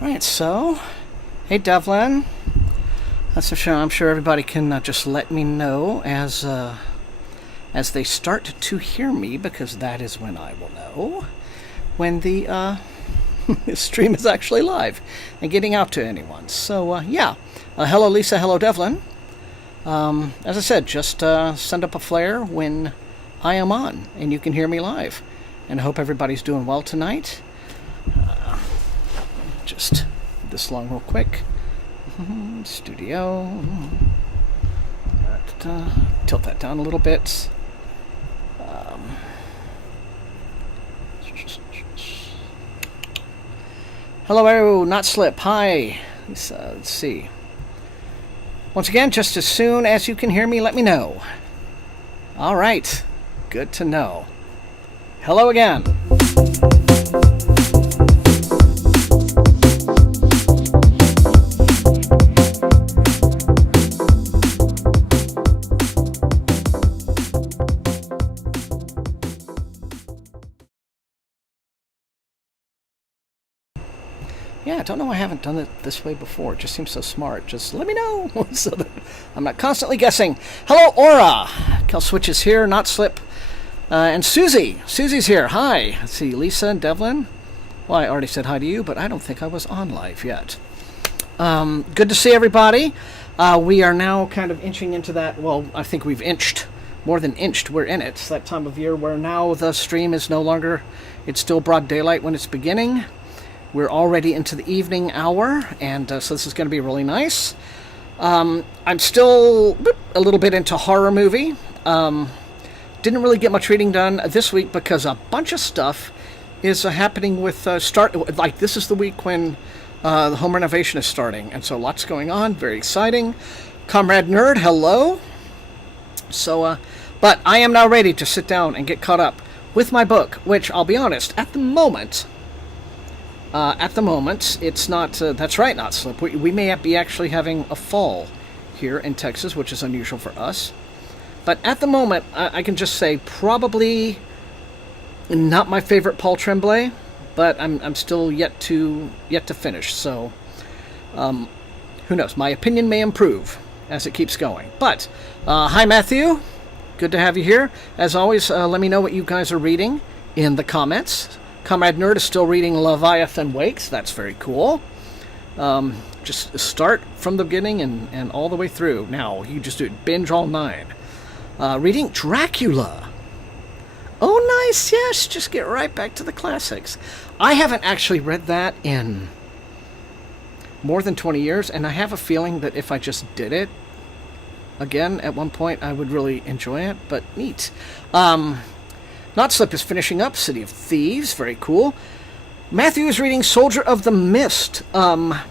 Right, so, hey Devlin. That's for sure. I'm sure everybody can just let me know as they start to hear me, because that is when I will know when the stream is actually live and getting out to anyone. So, yeah. Hello, Lisa. Hello, Devlin. As I said, just send up a flare when I am on and you can hear me live. And I hope everybody's doing well tonight. Just this long real quick. Studio. Tilt that down a little bit. Hello, Not Slip. Hi. Let's see. Once again, just as soon as you can hear me, let me know. All right. Good to know. Hello again. Yeah, I don't know why I haven't done it this way before. It just seems so smart. Just let me know so that I'm not constantly guessing. Hello, Aura. Kel Switch is here, Not Slip. And Susie. Susie's here. Hi. Let's see, Lisa and Devlin. Well, I already said hi to you, but I don't think I was on live yet. Good to see everybody. We are now kind of inching into that. Well, I think we've inched. More than inched. We're in it. It's that time of year where now the stream is no longer... It's still broad daylight when it's beginning. We're already into the evening hour, and so this is going to be really nice. I'm still a little bit into horror movie. Didn't really get much reading done this week because a bunch of stuff is happening with like this is the week when the home renovation is starting, and so lots going on. Very exciting. Comrade Nerd, hello. So, but I am now ready to sit down and get caught up with my book, which I'll be honest, at the moment, it's not, that's right, Not Slip. We may be actually having a fall here in Texas, which is unusual for us. But at the moment, I can just say probably not my favorite Paul Tremblay, but I'm still yet to finish. So, who knows? My opinion may improve as it keeps going. But, hi Matthew. Good to have you here. As always, let me know what you guys are reading in the comments. Comrade Nerd is still reading Leviathan Wakes. That's very cool. Just start from the beginning and all the way through. Now, you just do it. Binge all 9. Reading Dracula. Oh, nice. Yes, just get right back to the classics. I haven't actually read that in more than 20 years, and I have a feeling that if I just did it again at one point, I would really enjoy it, but neat. Not Slip is finishing up City of Thieves. Very cool. Matthew is reading Soldier of the Mist. I'll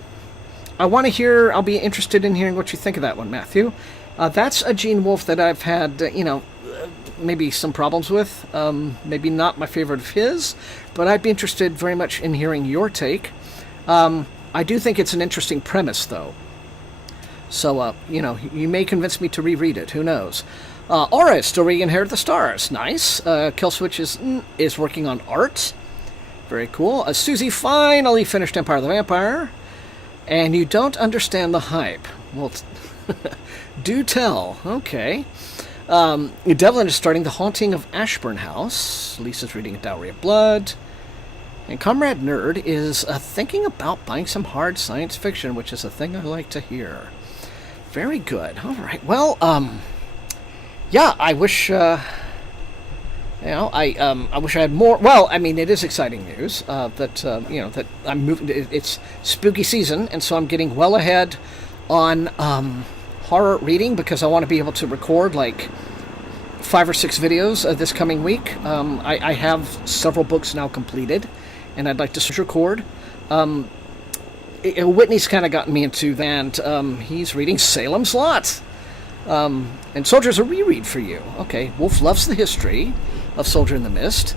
be interested in hearing what you think of that one, Matthew. That's a Gene Wolfe that I've had, maybe some problems with. Maybe not my favorite of his, but I'd be interested very much in hearing your take. I do think it's an interesting premise, though. So, you may convince me to reread it. Who knows? Aura is still reading Inherit the Stars. Nice. Killswitch is working on art. Very cool. Susie finally finished Empire of the Vampire. And you don't understand the hype. Well, do tell. Okay. Devlin is starting The Haunting of Ashburn House. Lisa's reading A Dowry of Blood. And Comrade Nerd is thinking about buying some hard science fiction, which is a thing I like to hear. Very good. All right. Well, yeah, I wish, I wish I had more. Well, I mean, it is exciting news that I'm moving. It's spooky season, and so I'm getting well ahead on horror reading because I want to be able to record like 5 or 6 videos this coming week. I have several books now completed, and I'd like to record. Whitney's kind of gotten me into that. He's reading Salem's Lot. And Soldier's a reread for you. Okay, Wolf loves the history of Soldier in the Mist,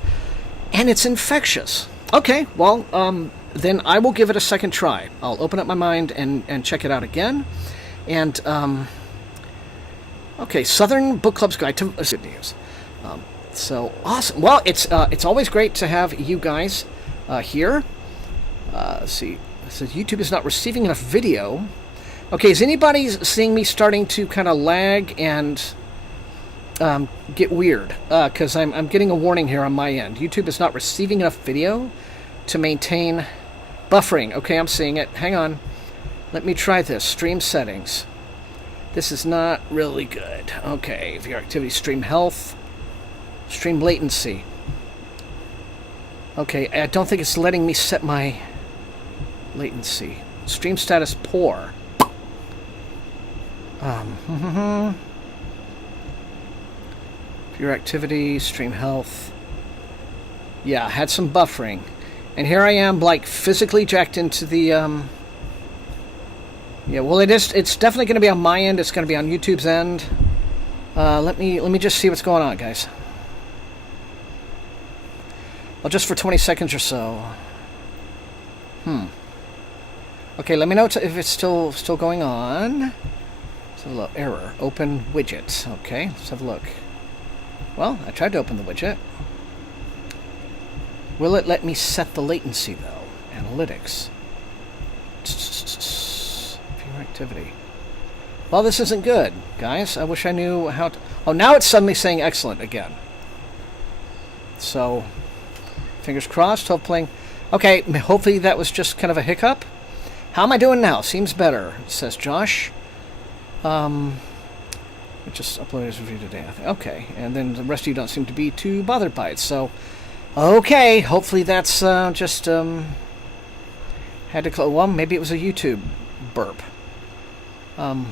and it's infectious. Okay, well, then I will give it a second try. I'll open up my mind and check it out again. And, okay, Southern Book Club's Guide to Good News. So, awesome. Well, it's always great to have you guys here. Let's see. It says YouTube is not receiving enough video. Okay, is anybody seeing me starting to kind of lag and get weird? Because I'm getting a warning here on my end. YouTube is not receiving enough video to maintain buffering. Okay, I'm seeing it. Hang on. Let me try this. Stream settings. This is not really good. Okay, viewer activity, stream health, stream latency. Okay, I don't think it's letting me set my latency. Stream status poor. Viewer activity, stream health. Yeah, I had some buffering. And here I am, like, physically jacked into the, yeah, well, it's definitely going to be on my end. It's going to be on YouTube's end. Let me just see what's going on, guys. Well, just for 20 seconds or so. Okay, let me know if it's still going on. Let's have a look. Error. Open widget. Okay, let's have a look. Well, I tried to open the widget. Will it let me set the latency, though? Analytics. Viewer activity. Well, this isn't good, guys. I wish I knew how to... Oh, now it's suddenly saying excellent again. So, fingers crossed. Okay, hopefully that was just kind of a hiccup. How am I doing now? Seems better, says Josh. It just uploaded his review today, I think. Okay, and then the rest of you don't seem to be too bothered by it. So, okay, hopefully that's just had to close. Well, maybe it was a YouTube burp. I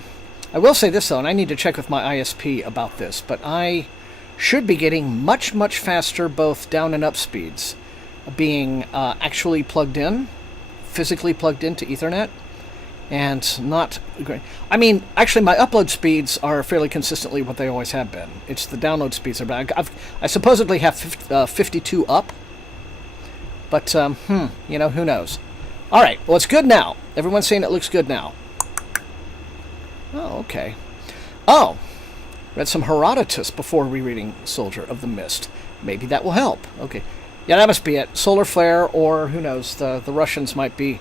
will say this though, and I need to check with my ISP about this, but I should be getting much faster both down and up speeds, being actually plugged in, physically plugged into Ethernet. And not great. I mean, actually, my upload speeds are fairly consistently what they always have been. It's the download speeds are bad. I supposedly have 52 up, but you know, who knows? All right, well, it's good now. Everyone's saying it looks good now. Oh, okay. Oh, read some Herodotus before rereading Soldier of the Mist. Maybe that will help. Okay, yeah, that must be it. Solar flare, or who knows? The Russians might be,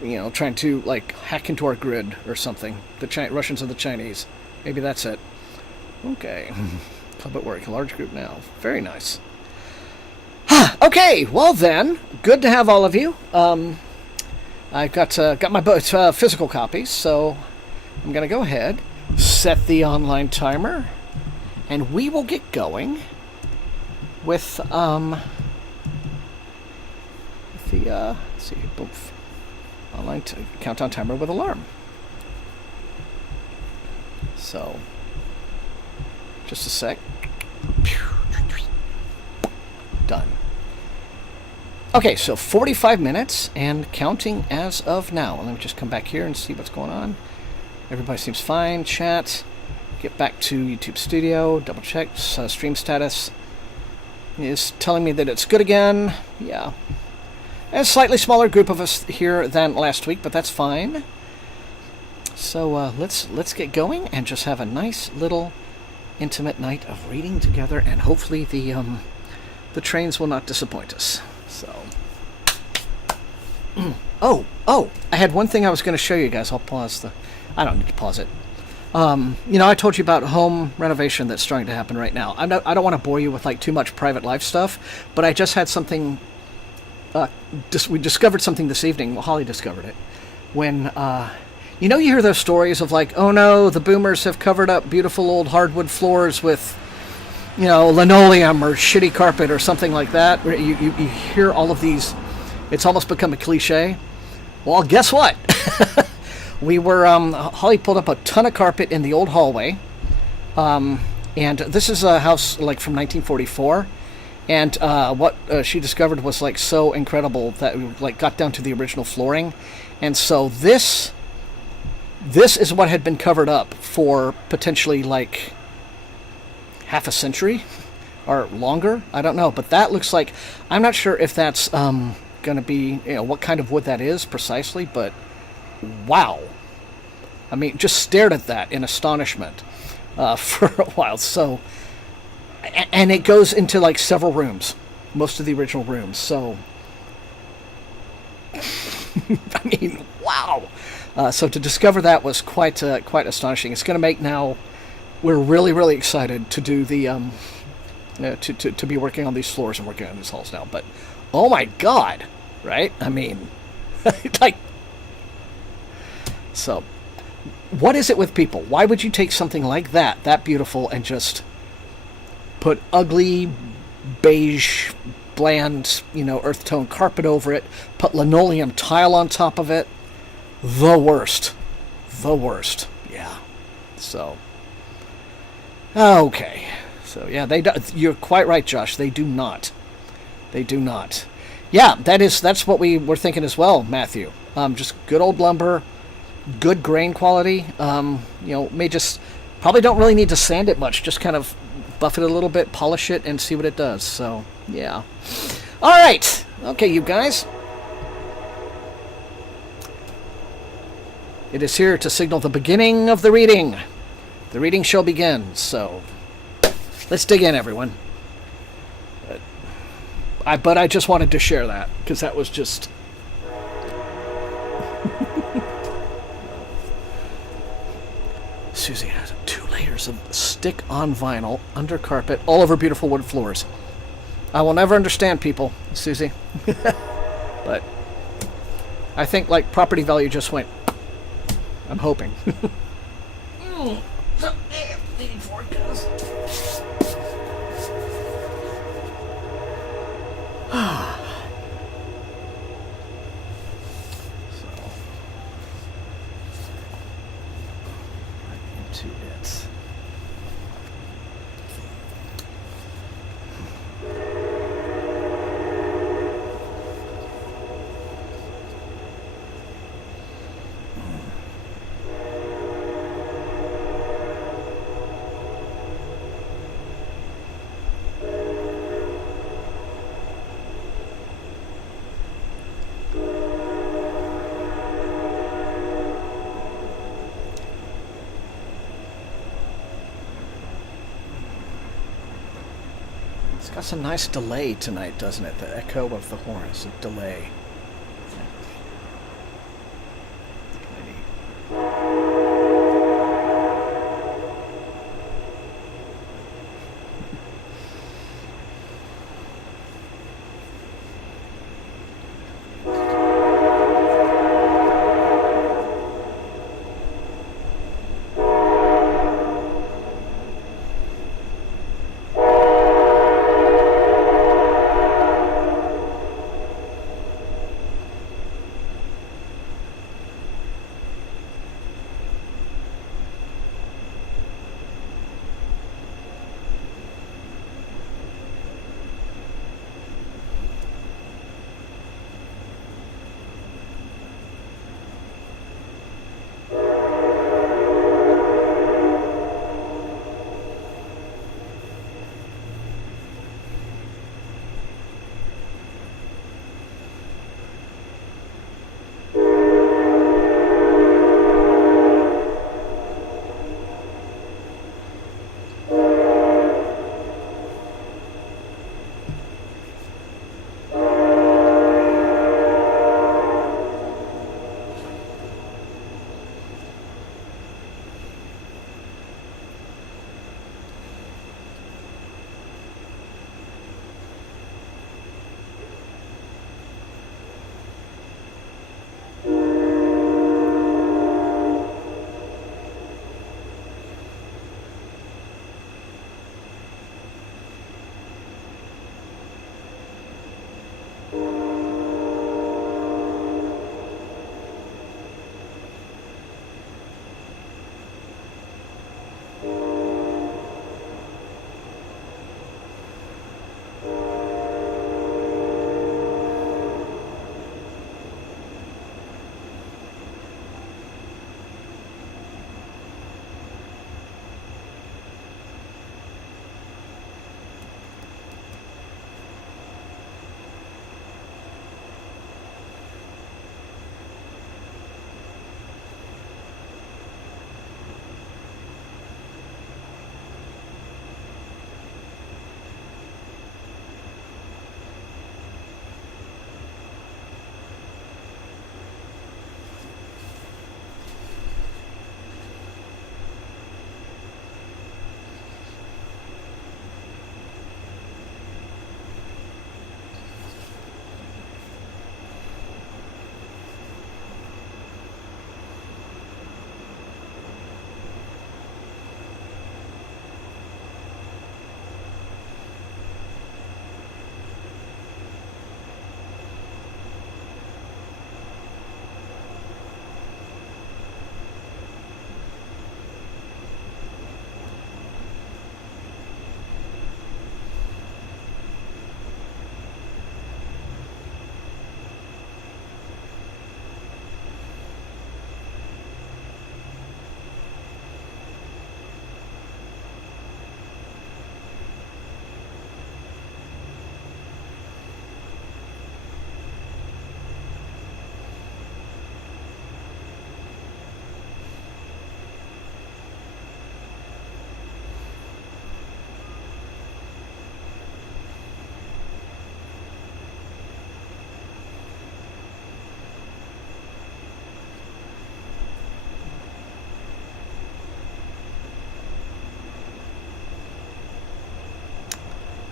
you know, trying to, like, hack into our grid or something. The Russians or the Chinese. Maybe that's it. Okay. Club at work. A large group now. Very nice. Okay, well then, good to have all of you. I've got my both physical copies, so I'm going to go ahead, set the online timer, and we will get going with, let's see, boom. Online countdown timer with alarm. So, just a sec. Done. Okay, so 45 minutes and counting as of now. Let me just come back here and see what's going on. Everybody seems fine. Chat. Get back to YouTube Studio. Double check. Stream status is telling me that it's good again. Yeah. A slightly smaller group of us here than last week, but that's fine. So let's get going and just have a nice little intimate night of reading together, and hopefully the trains will not disappoint us. So, oh, I had one thing I was going to show you guys. I'll pause the. I don't need to pause it. You know, I told you about home renovation that's starting to happen right now. I don't want to bore you with like too much private life stuff, but I just had something. We discovered something this evening. Well, Holly discovered it. When, you know, you hear those stories of like, oh no, the boomers have covered up beautiful old hardwood floors with, you know, linoleum or shitty carpet or something like that. You hear all of these. It's almost become a cliche. Well, guess what? We were, Holly pulled up a ton of carpet in the old hallway. And this is a house like from 1944. And what she discovered was like so incredible that we like got down to the original flooring, and so this is what had been covered up for potentially like half a century or longer. I don't know, but that looks like, I'm not sure if that's going to be, you know, what kind of wood that is precisely, but wow. I mean, just stared at that in astonishment for a while. So. And it goes into like several rooms, most of the original rooms. So I mean, wow. So to discover that was quite astonishing. It's going to make now. We're really excited to do the to be working on these floors and working on these halls now. But oh my god, right? I mean, like, so what is it with people? Why would you take something like that beautiful, and just put ugly beige, bland, earth tone carpet over it, put linoleum tile on top of it? The worst. Yeah. So okay. So yeah, you're quite right, Josh. They do not. Yeah, that's what we were thinking as well, Matthew. Just good old lumber, good grain quality. May just probably don't really need to sand it much. Just kind of buff it a little bit, polish it, and see what it does. So yeah. All right. Okay, you guys. It is here to signal the beginning of the reading. The reading shall begin. So let's dig in, everyone. But I just wanted to share that because that was just. Susie has 2 layers of stick-on vinyl under carpet all over beautiful wood floors. I will never understand people, Susie. But I think like property value just went. I'm hoping. It's got some nice delay tonight, doesn't it? The echo of the horns, the delay.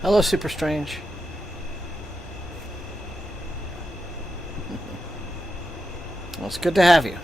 Hello, Super Strange. Well, it's good to have you.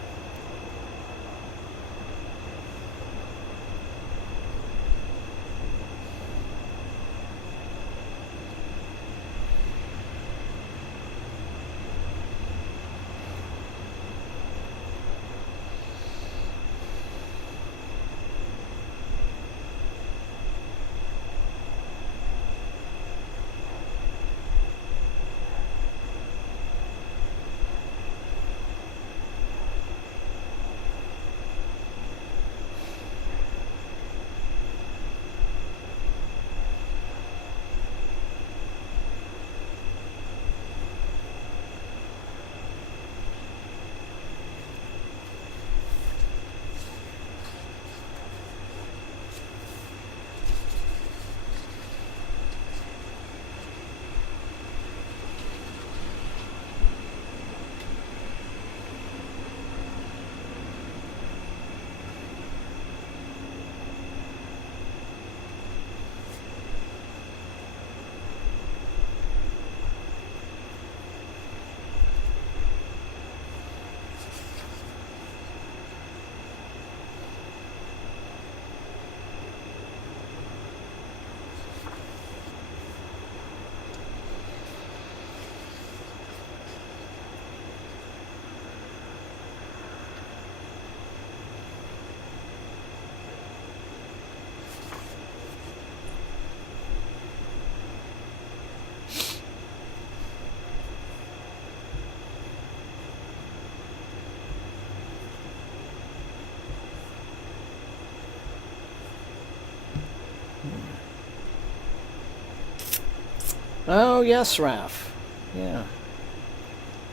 Oh, yes, Raph. Yeah.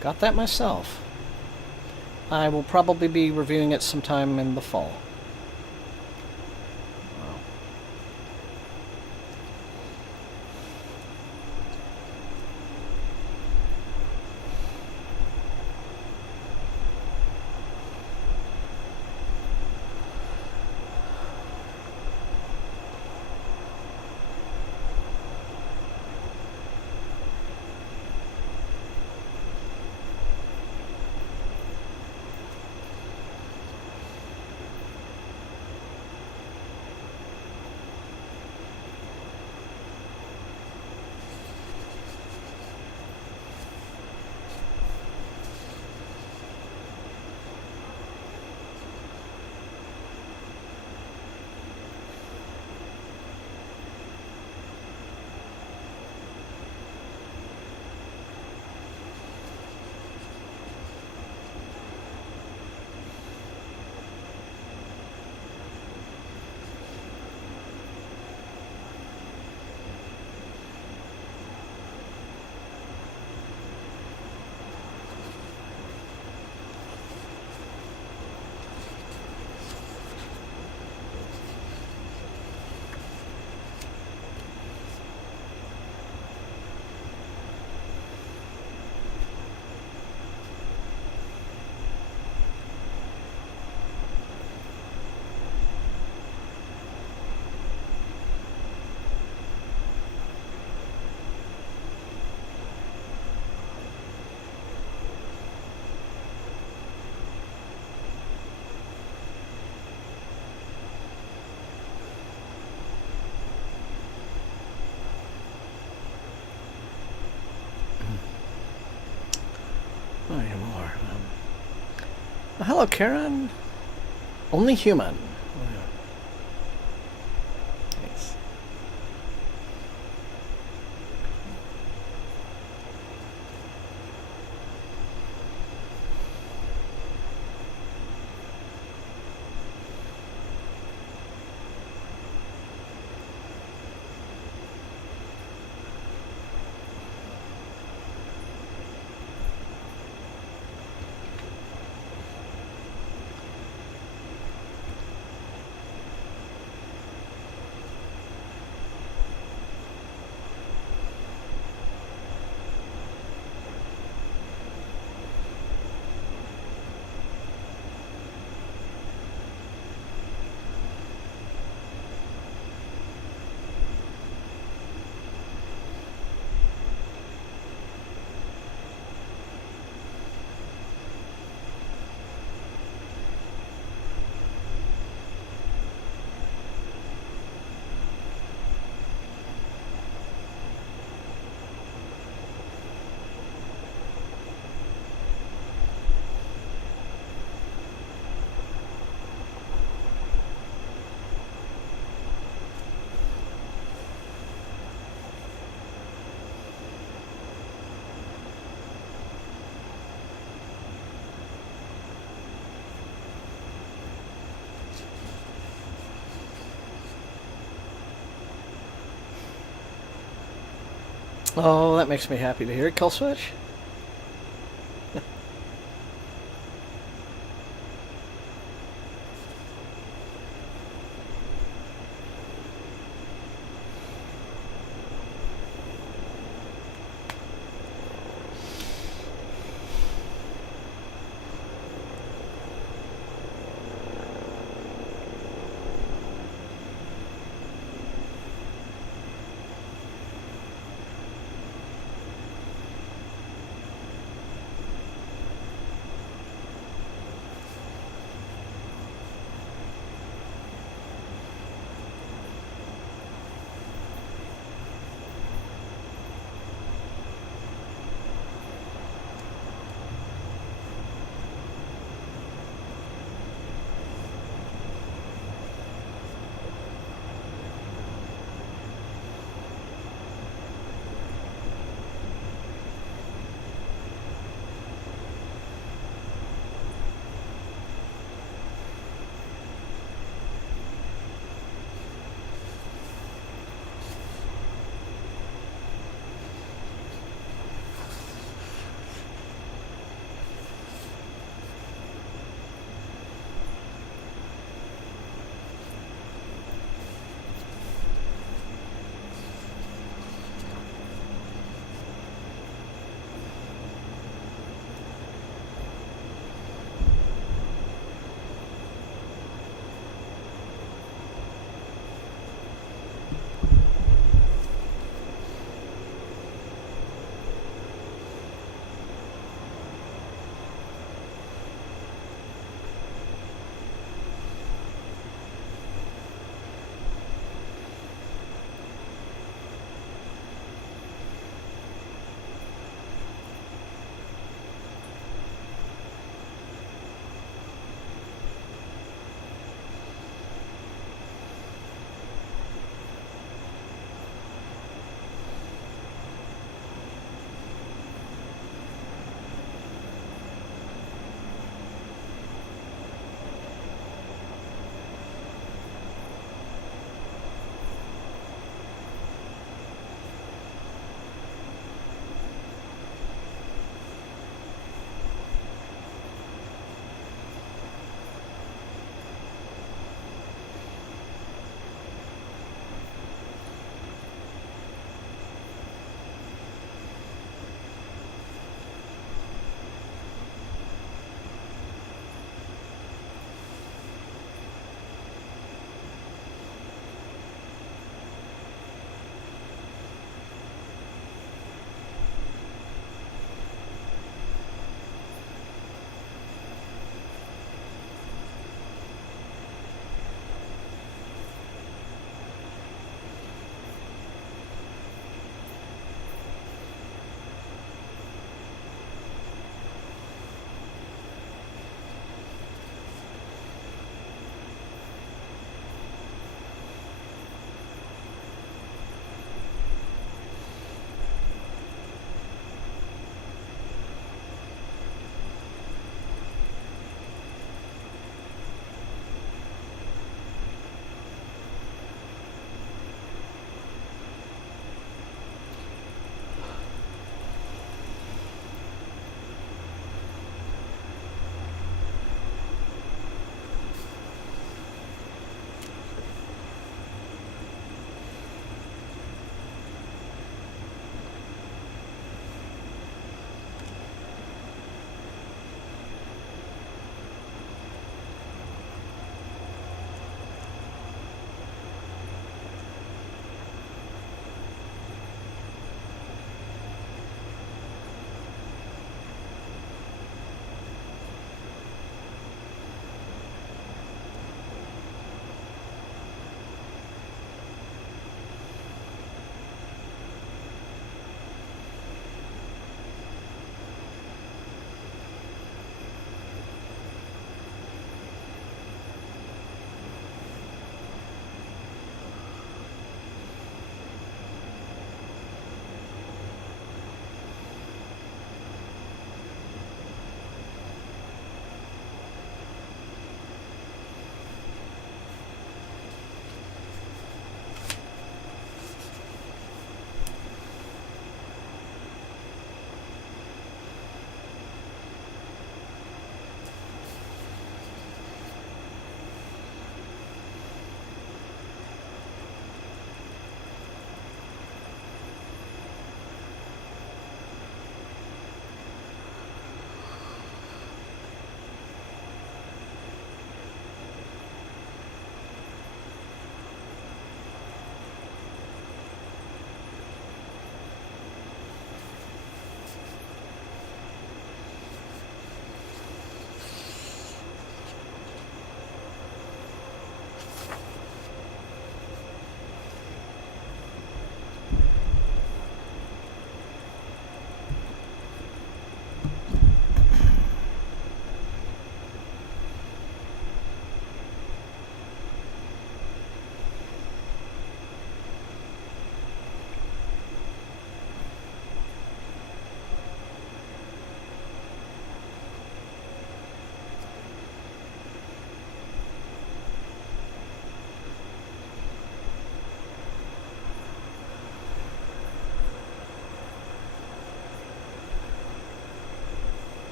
Got that myself. I will probably be reviewing it sometime in the fall. Not anymore. Hello, Karen. Only human. Thanks. Oh, that makes me happy to hear it. Kill switch.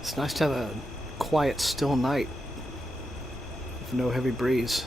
It's nice to have a quiet, still night with no heavy breeze.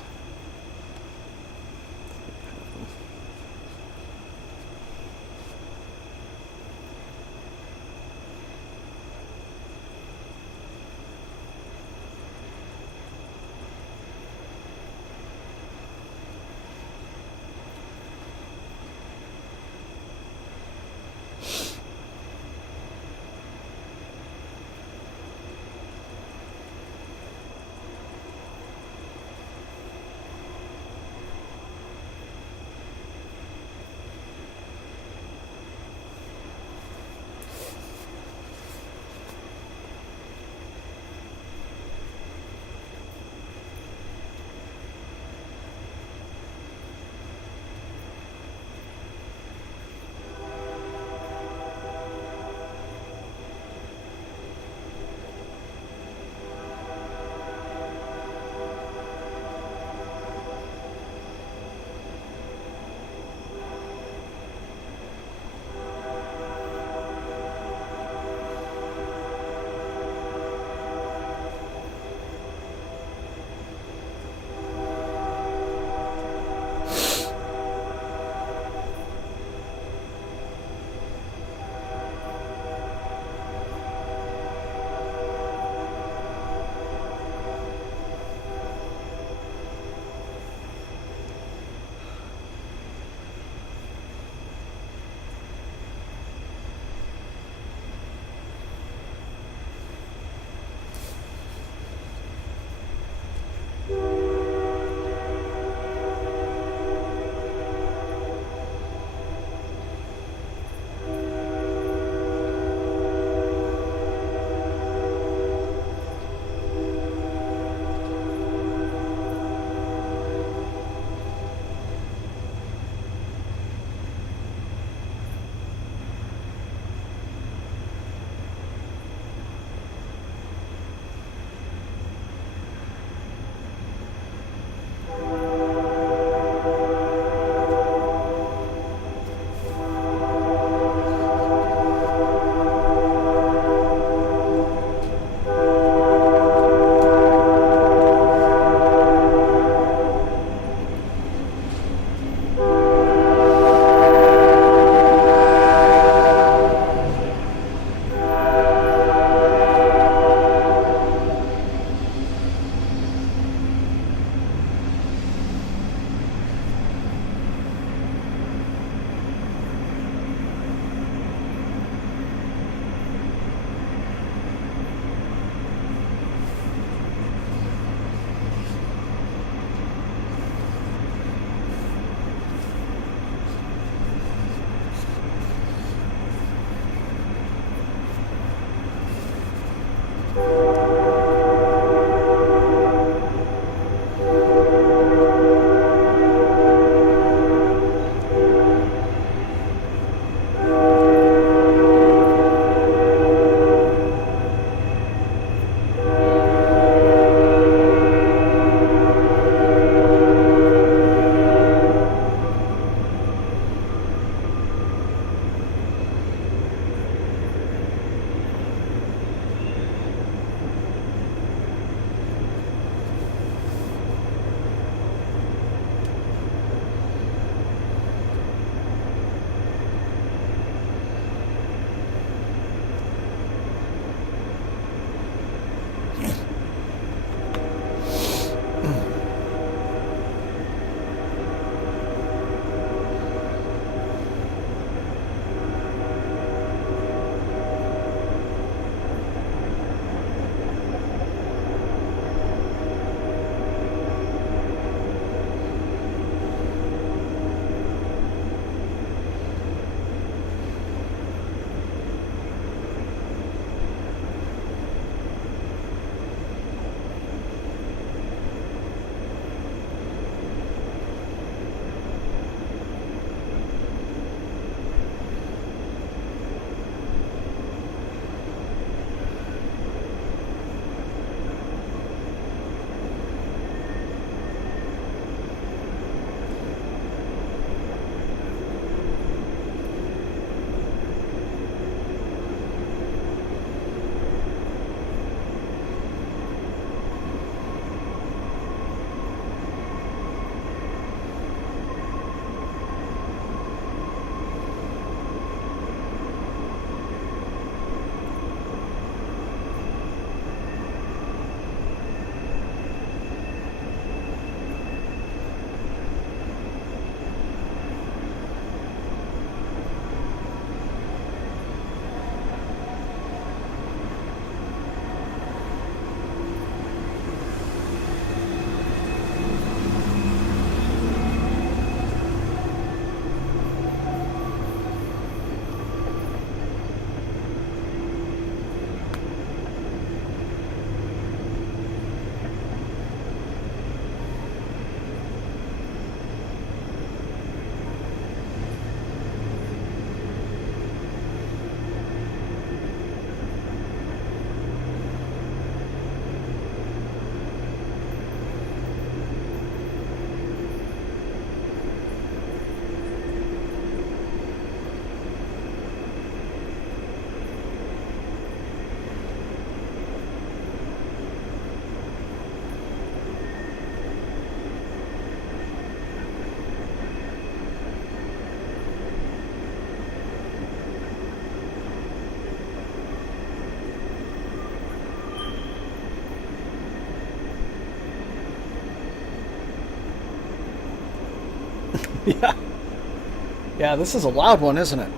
Yeah. Yeah, this is a loud one, isn't it?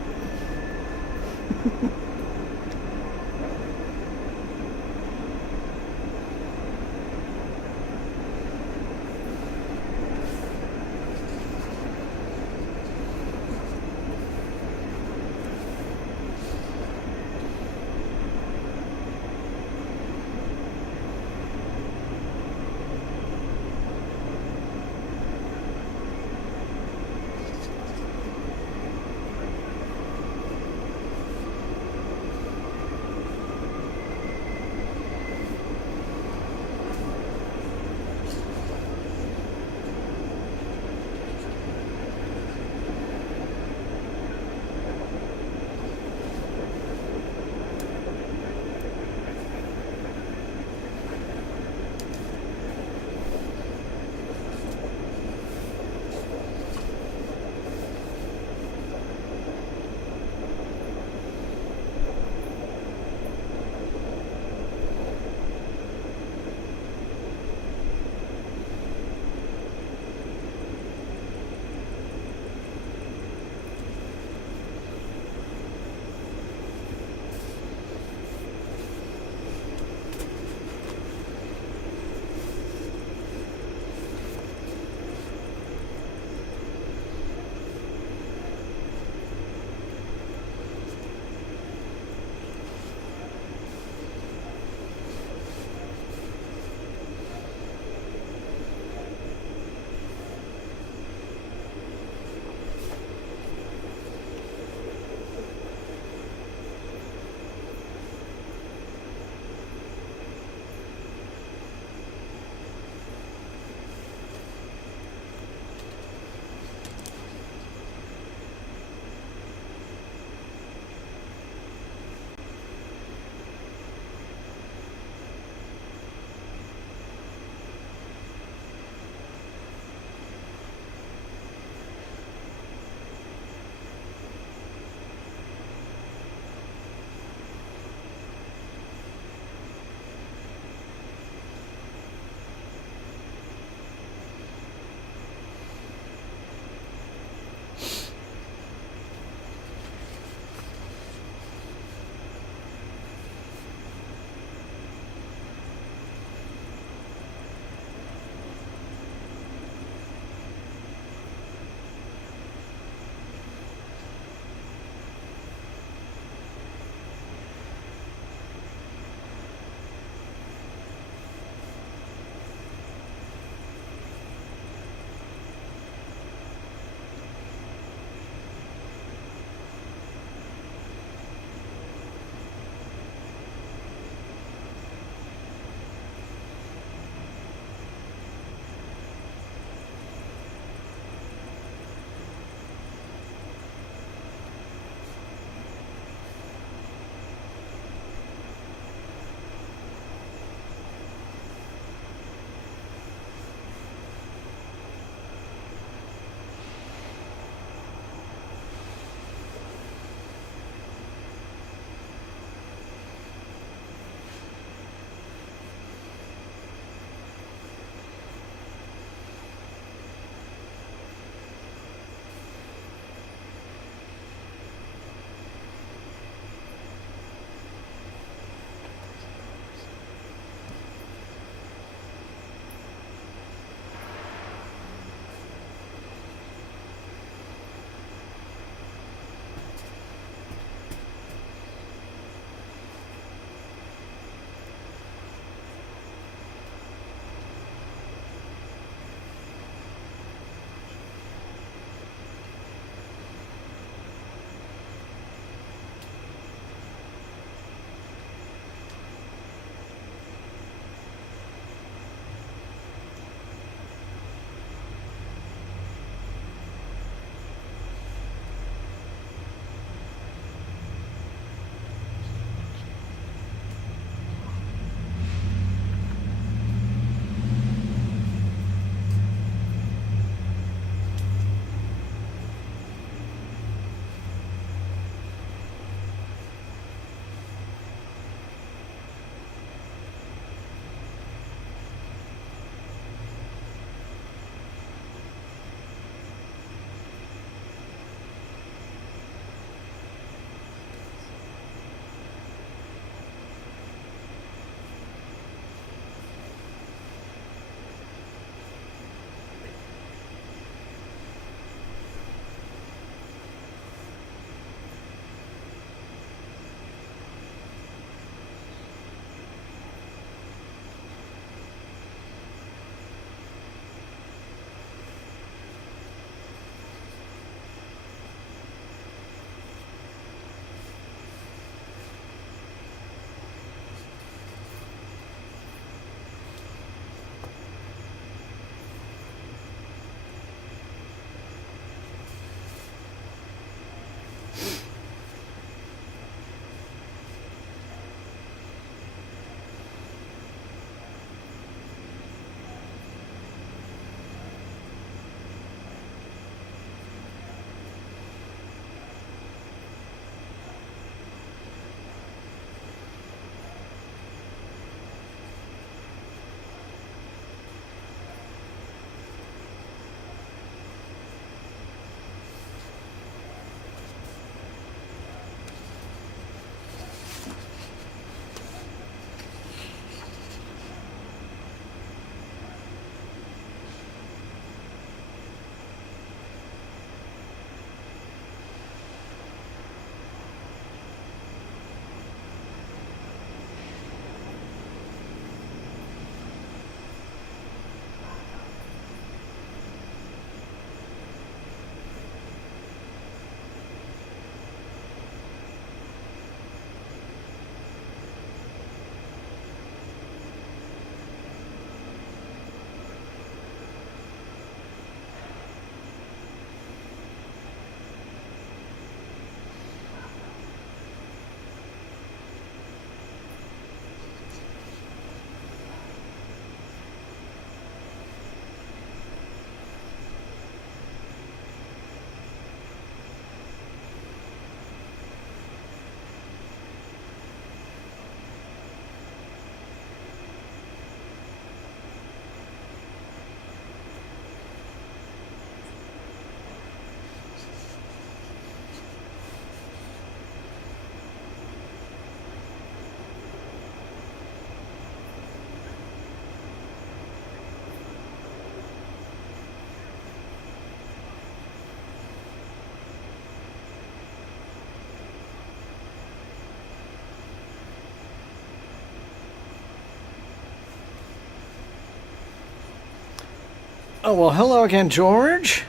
Oh, well, hello again, George.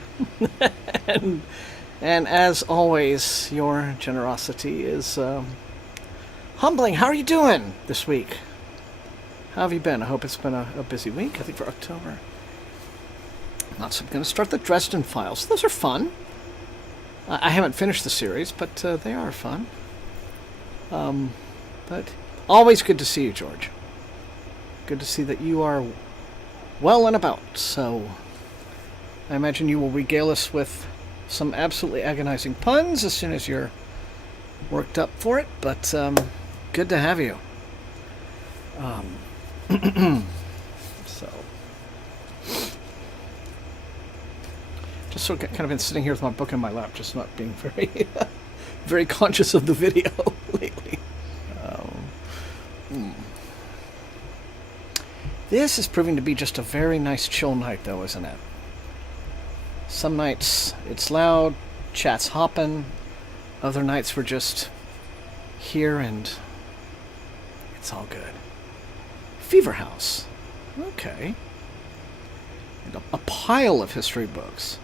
and, and as always, your generosity is humbling. How are you doing this week? How have you been? I hope it's been a busy week, I think, for October. I'm going to start the Dresden Files. Those are fun. I haven't finished the series, but they are fun. But always good to see you, George. Good to see that you are well and about. So I imagine you will regale us with some absolutely agonizing puns as soon as you're worked up for it. But good to have you. So just sort of kind of been sitting here with my book in my lap, just not being very very conscious of the video lately. This is proving to be just a very nice chill night, though, isn't it? Some nights it's loud, chat's hopping. Other nights we're just here and it's all good. Fever House. Okay. And a pile of history books.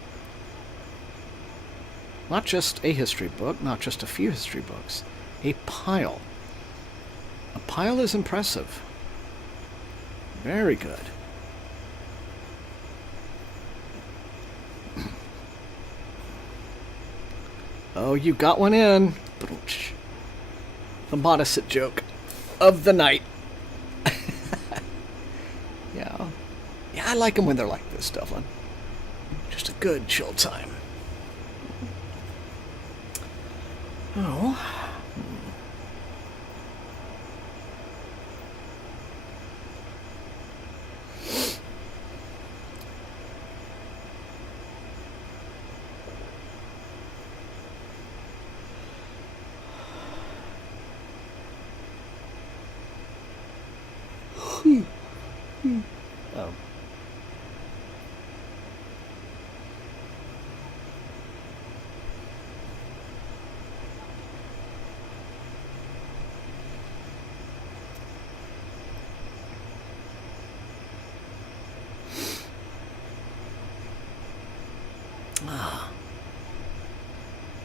Not just a history book, not just a few history books. A pile. A pile is impressive. Very good. Oh, you got one in. The modest joke of the night. Yeah. Yeah, I like them when they're like this, Devlin. Just a good chill time. Oh.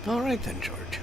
All right then, George.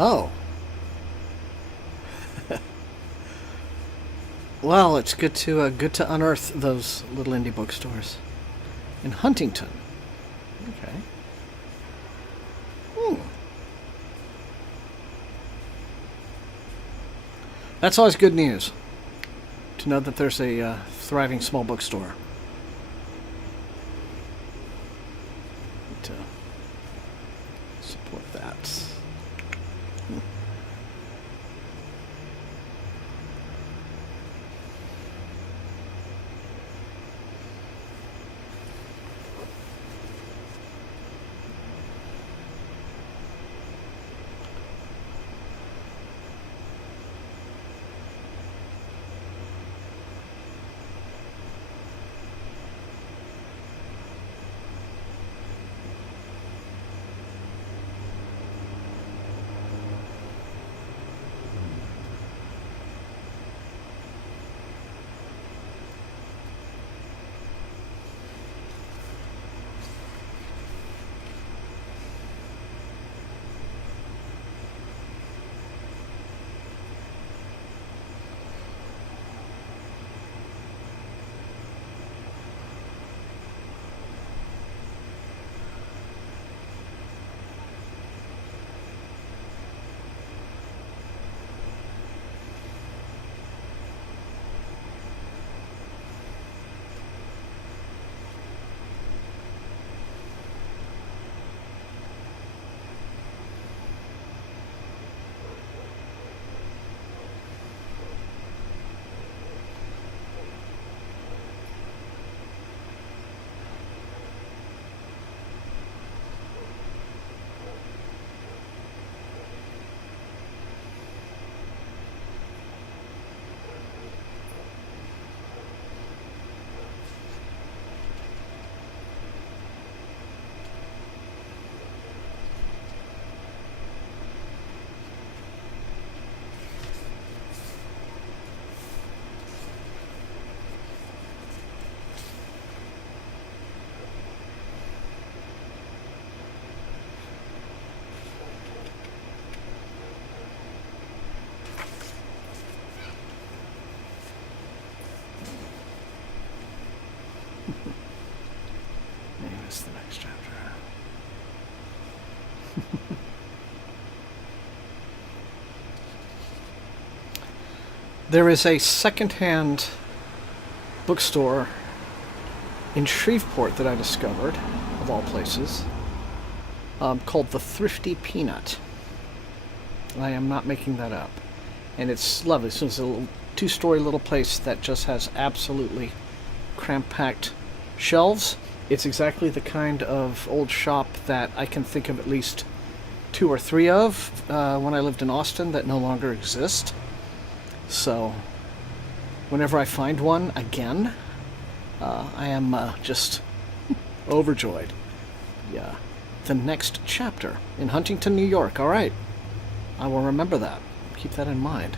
Oh. Well, it's good to unearth those little indie bookstores in Huntington. Okay. That's always good news to know that there's a thriving small bookstore. To support that. Maybe it's the next chapter. There is a second-hand bookstore in Shreveport that I discovered, of all places, called the Thrifty Peanut. I am not making that up. And it's lovely. So it's a little two-story little place that just has absolutely cram-packed shelves. It's exactly the kind of old shop that I can think of at least 2 or 3 of when I lived in Austin that no longer exist. So whenever I find one again, I am just overjoyed. Yeah. The next chapter in Huntington, New York. All right. I will remember that. Keep that in mind.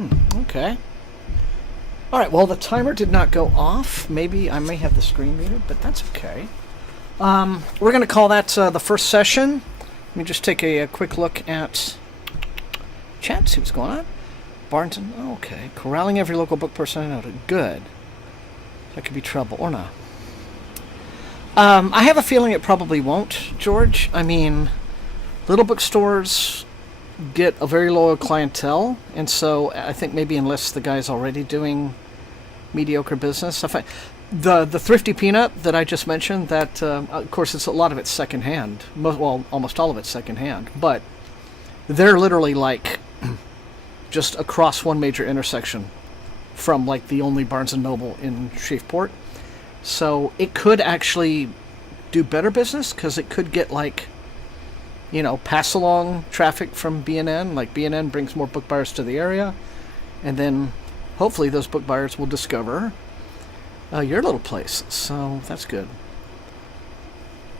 Okay. All right, well, the timer did not go off. Maybe I may have the screen muted, but that's okay. We're going to call that the first session. Let me just take a quick look at chat, see what's going on. Barnton, okay. Corralling every local book person I know. Good. That could be trouble, or not. I have a feeling it probably won't, George. I mean, little bookstores get a very loyal clientele, and so I think maybe unless the guy's already doing mediocre business, the Thrifty Peanut that I just mentioned, that of course it's a lot of it's secondhand, almost all of it's secondhand, but they're literally like just across one major intersection from like the only Barnes and Noble in Shreveport, so it could actually do better business because it could get like, you know, pass along traffic from B&N. Like B&N brings more book buyers to the area, and then hopefully those book buyers will discover your little place. So that's good.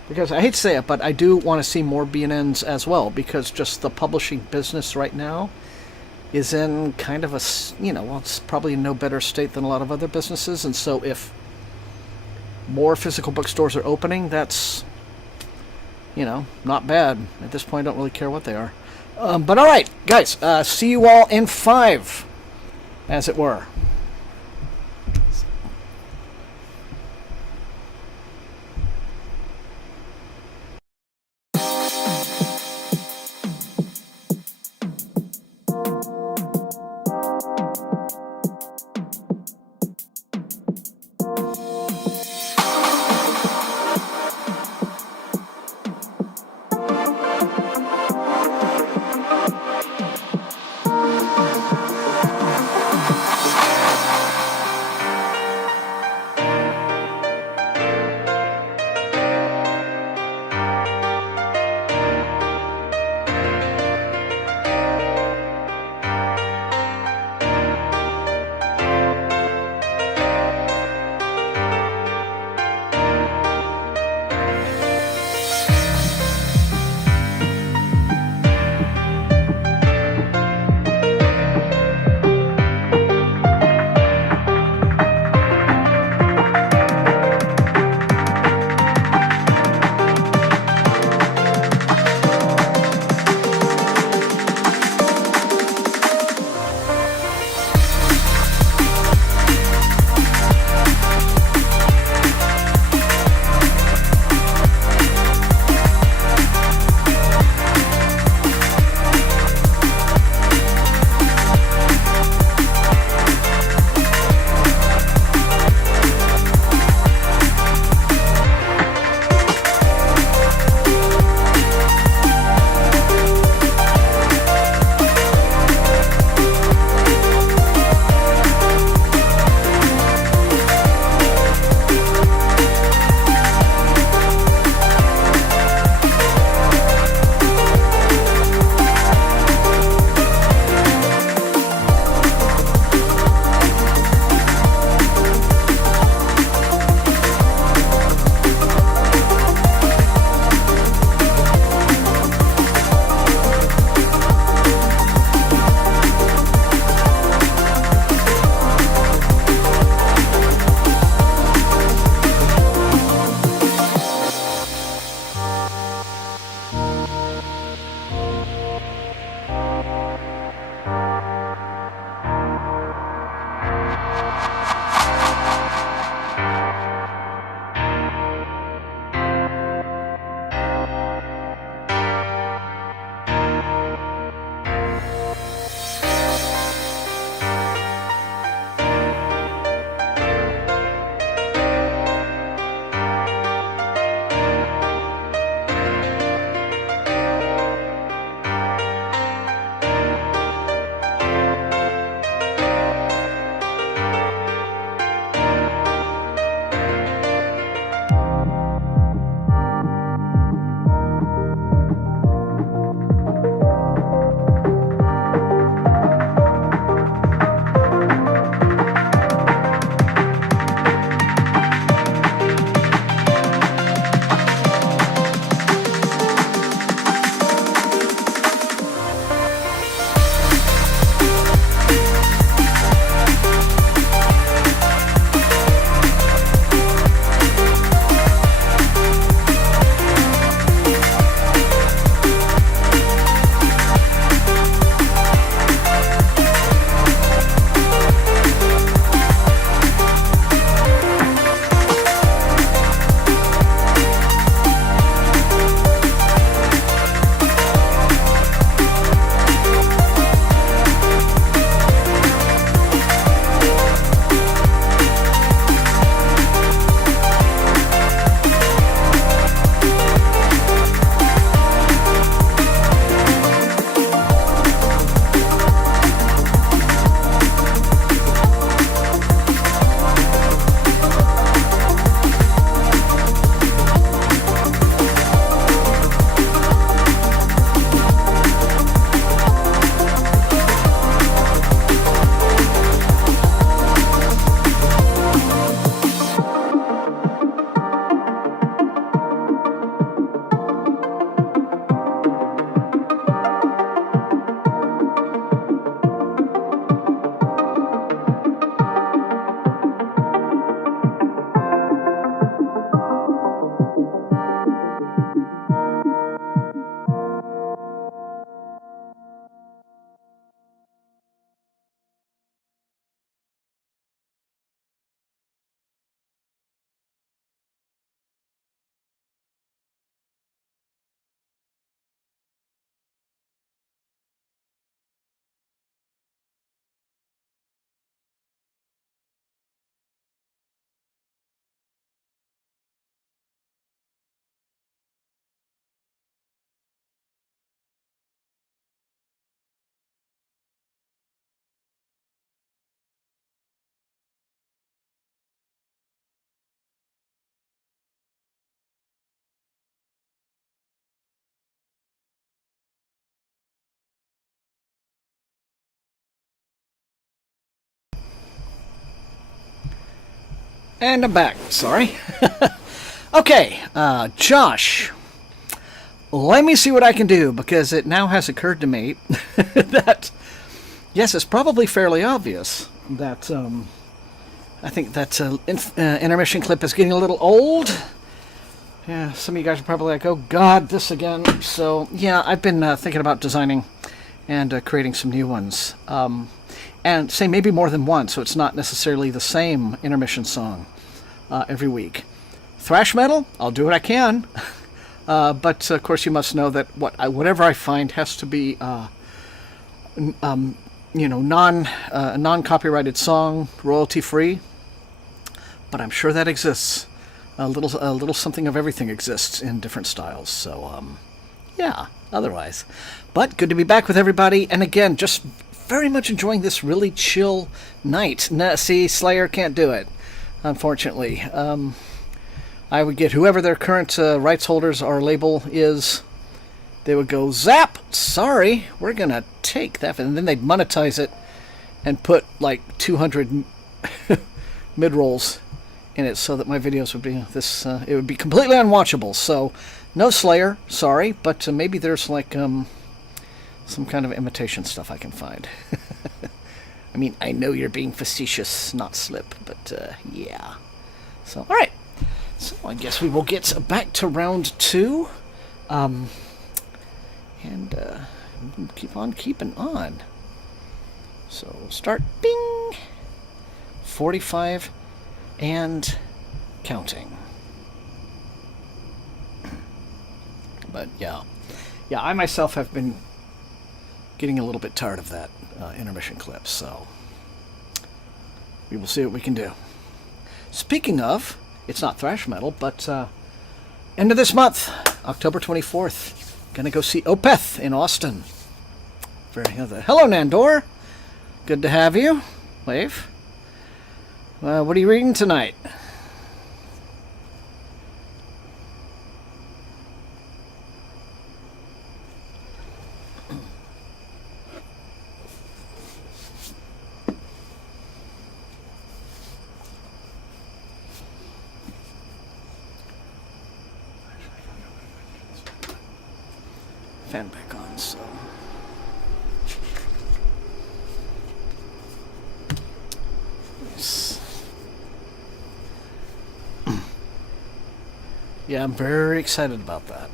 Because I hate to say it, but I do want to see more B&Ns as well, because just the publishing business right now is in kind of a, you know, well, it's probably in no better state than a lot of other businesses. And so if more physical bookstores are opening, that's, you know, not bad. At this point, I don't really care what they are. But all right, guys, see you all in 5, as it were. And I'm back. Sorry. Okay, Josh. Let me see what I can do, because it now has occurred to me that, yes, it's probably fairly obvious that I think that intermission clip is getting a little old. Yeah, some of you guys are probably like, oh God, this again. So, yeah, I've been thinking about designing and creating some new ones. And say maybe more than one, so it's not necessarily the same intermission song every week. Thrash metal, I'll do what I can. But, of course, you must know that whatever I find has to be, non-copyrighted song, royalty-free. But I'm sure that exists. A little something of everything exists in different styles. So, yeah, otherwise. But good to be back with everybody. And again, just very much enjoying this really chill night. See, Slayer can't do it, unfortunately. I would get whoever their current rights holders or label is, they would go, zap, sorry, we're going to take that. And then they'd monetize it and put like 200 mid-rolls in it so that my videos would be it would be completely unwatchable. So no Slayer, sorry, but maybe there's like some kind of imitation stuff I can find. I mean, I know you're being facetious, not slip, but yeah. So all right, so I guess we will get back to round 2, and keep on keeping on. So we'll start, bing, 45 and counting. But yeah, I myself have been getting a little bit tired of that intermission clip, so we will see what we can do. Speaking of, it's not thrash metal, but end of this month, October 24th, gonna go see Opeth in Austin. Hello, Nandor. Good to have you. Wave. What are you reading tonight? Fan back on, so... Nice. Yeah, I'm very excited about that.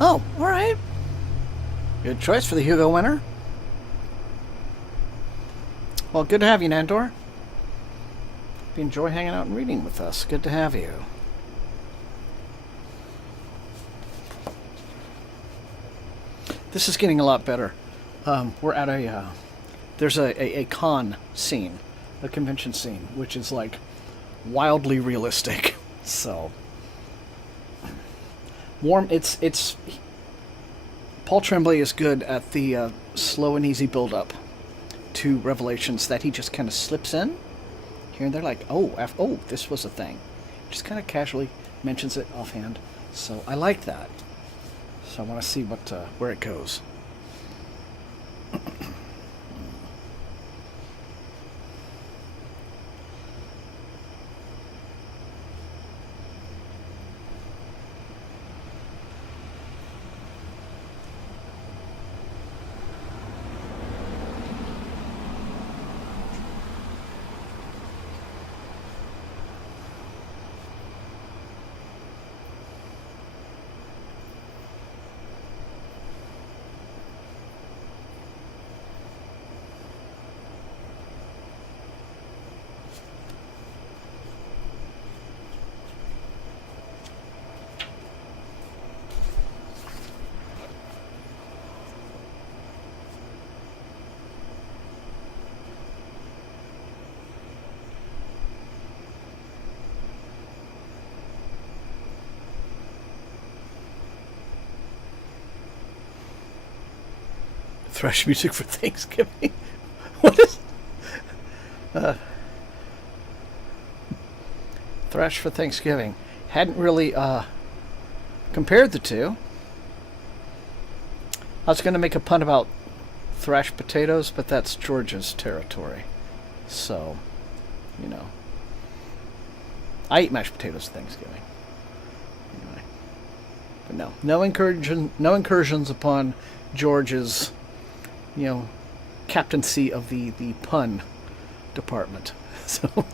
Oh, all right. Good choice for the Hugo winner. Well, good to have you, Nandor. You enjoy hanging out and reading with us. Good to have you. This is getting a lot better. We're at there's a con scene, a convention scene, which is like wildly realistic. So it's Paul Tremblay is good at the slow and easy build up to revelations that he just kind of slips in here and there, like oh this was a thing, just kind of casually mentions it offhand. So I like that. So I want to see where it goes. Thrash music for Thanksgiving. What is thrash for Thanksgiving? Hadn't really compared the two. I was going to make a pun about thrash potatoes, but that's Georgia's territory. So, you know, I eat mashed potatoes for Thanksgiving. Anyway, but no incursions upon George's, captaincy of the pun department. So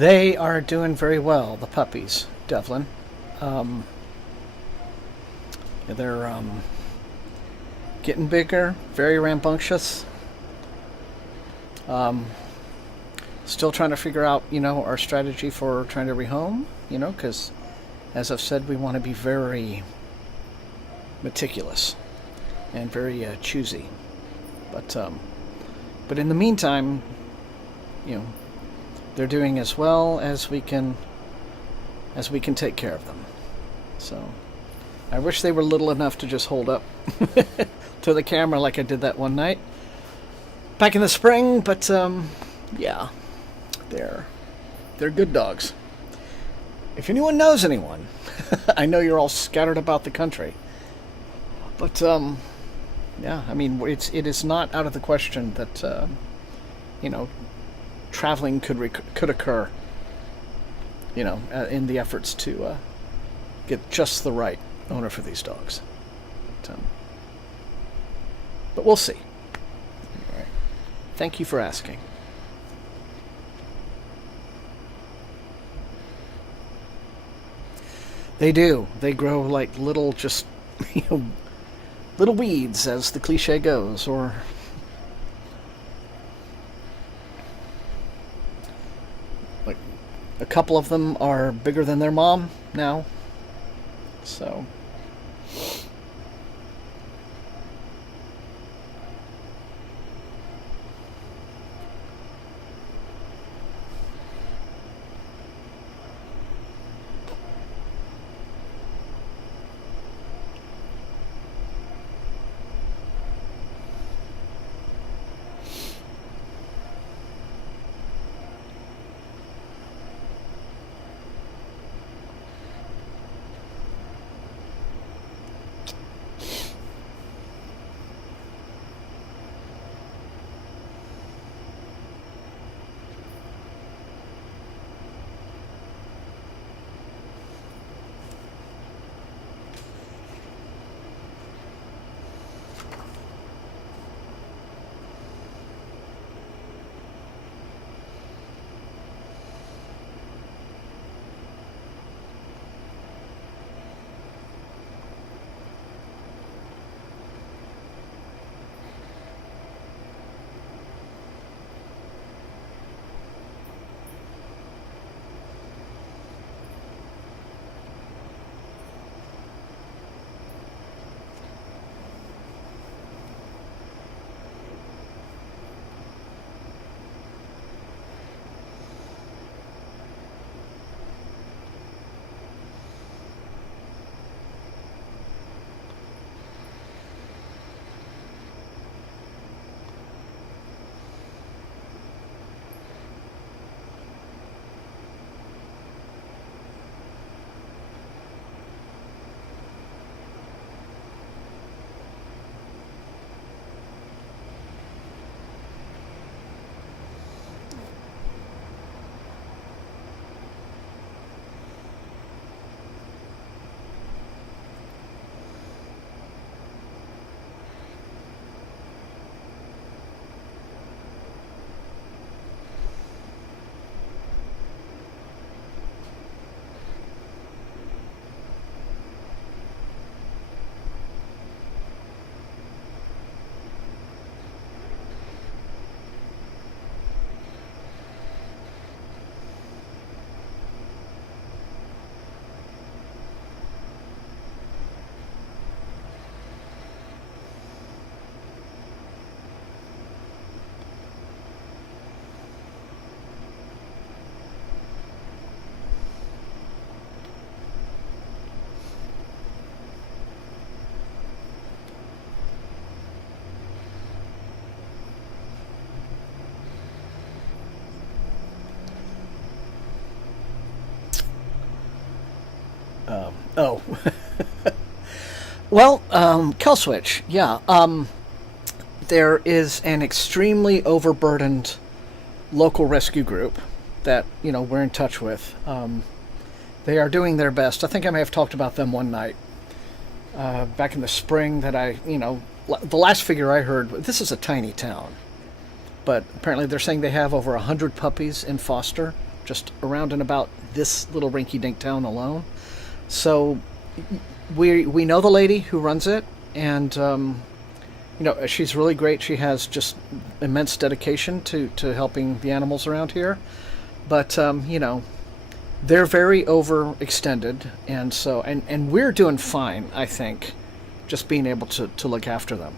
They are doing very well, the puppies, Devlin. They're getting bigger, very rambunctious. Still trying to figure out, our strategy for trying to rehome, because, as I've said, we want to be very meticulous and very choosy. But in the meantime, they're doing as well as we can take care of them. So I wish they were little enough to just hold up to the camera like I did that one night back in the spring, but yeah, they're good dogs. If anyone knows anyone, I know you're all scattered about the country, but yeah, I mean, it is not out of the question that traveling could occur, in the efforts to get just the right owner for these dogs. But we'll see. All right. Thank you for asking. They do. They grow like little, just, little weeds, as the cliche goes, or like a couple of them are bigger than their mom now. So oh. Well, Kill Switch, yeah. There is an extremely overburdened local rescue group that, we're in touch with. They are doing their best. I think I may have talked about them one night back in the spring that the last figure I heard, this is a tiny town, but apparently they're saying they have over 100 puppies in foster just around and about this little rinky-dink town alone. So we know the lady who runs it, and she's really great. She has just immense dedication to helping the animals around here. But they're very overextended, and so and we're doing fine, I think, just being able to look after them.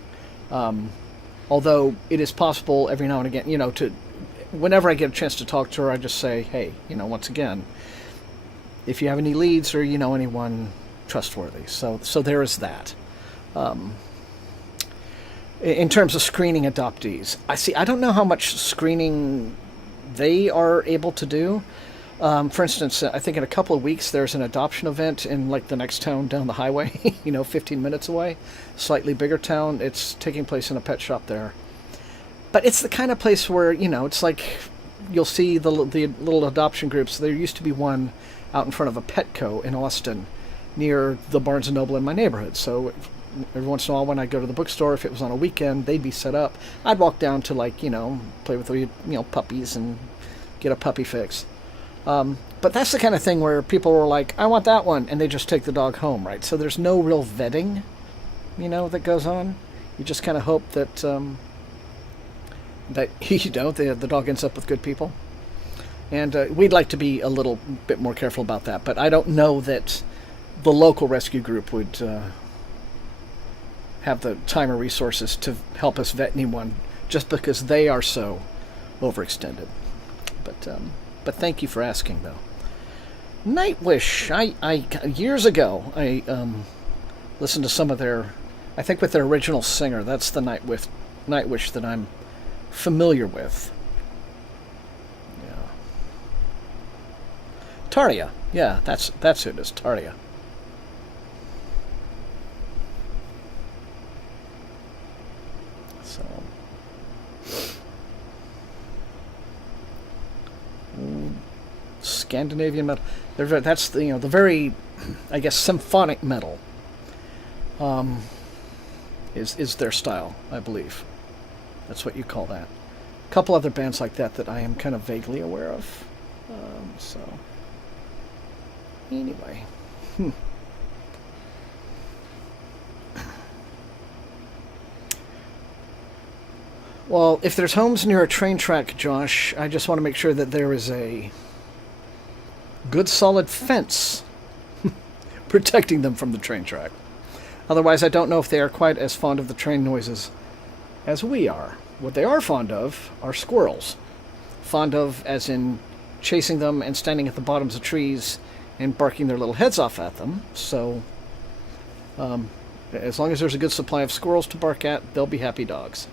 Although it is possible every now and again, whenever I get a chance to talk to her, I just say, hey, once again, if you have any leads or anyone trustworthy. So there is that. In terms of screening adoptees, I don't know how much screening they are able to do. For instance, I think in a couple of weeks there's an adoption event in like the next town down the highway, 15 minutes away, slightly bigger town. It's taking place in a pet shop there. But it's the kind of place where, it's like you'll see the little adoption groups. There used to be one out in front of a Petco in Austin near the Barnes & Noble in my neighborhood. So every once in a while when I go to the bookstore, if it was on a weekend, they'd be set up. I'd walk down to play with the puppies and get a puppy fix. But that's the kind of thing where people were like, I want that one, and they just take the dog home, right? So there's no real vetting, that goes on. You just kind of hope that the dog ends up with good people. And we'd like to be a little bit more careful about that, but I don't know that the local rescue group would have the time or resources to help us vet anyone just because they are so overextended. But thank you for asking, though. Nightwish, I years ago, I listened to some of their, I think with their original singer. That's the Nightwish that I'm familiar with. Yeah. Tardia, yeah, that's who it is, Tardia. So. Scandinavian metal. That's the very, I guess, symphonic metal. Is their style, I believe. That's what you call that. A couple other bands like that I am kind of vaguely aware of. So anyway, Well, if there's homes near a train track, Josh, I just want to make sure that there is a good solid fence protecting them from the train track. Otherwise, I don't know if they are quite as fond of the train noises as we are. What they are fond of are squirrels. Fond of as in chasing them and standing at the bottoms of trees and barking their little heads off at them. So, as long as there's a good supply of squirrels to bark at, they'll be happy dogs.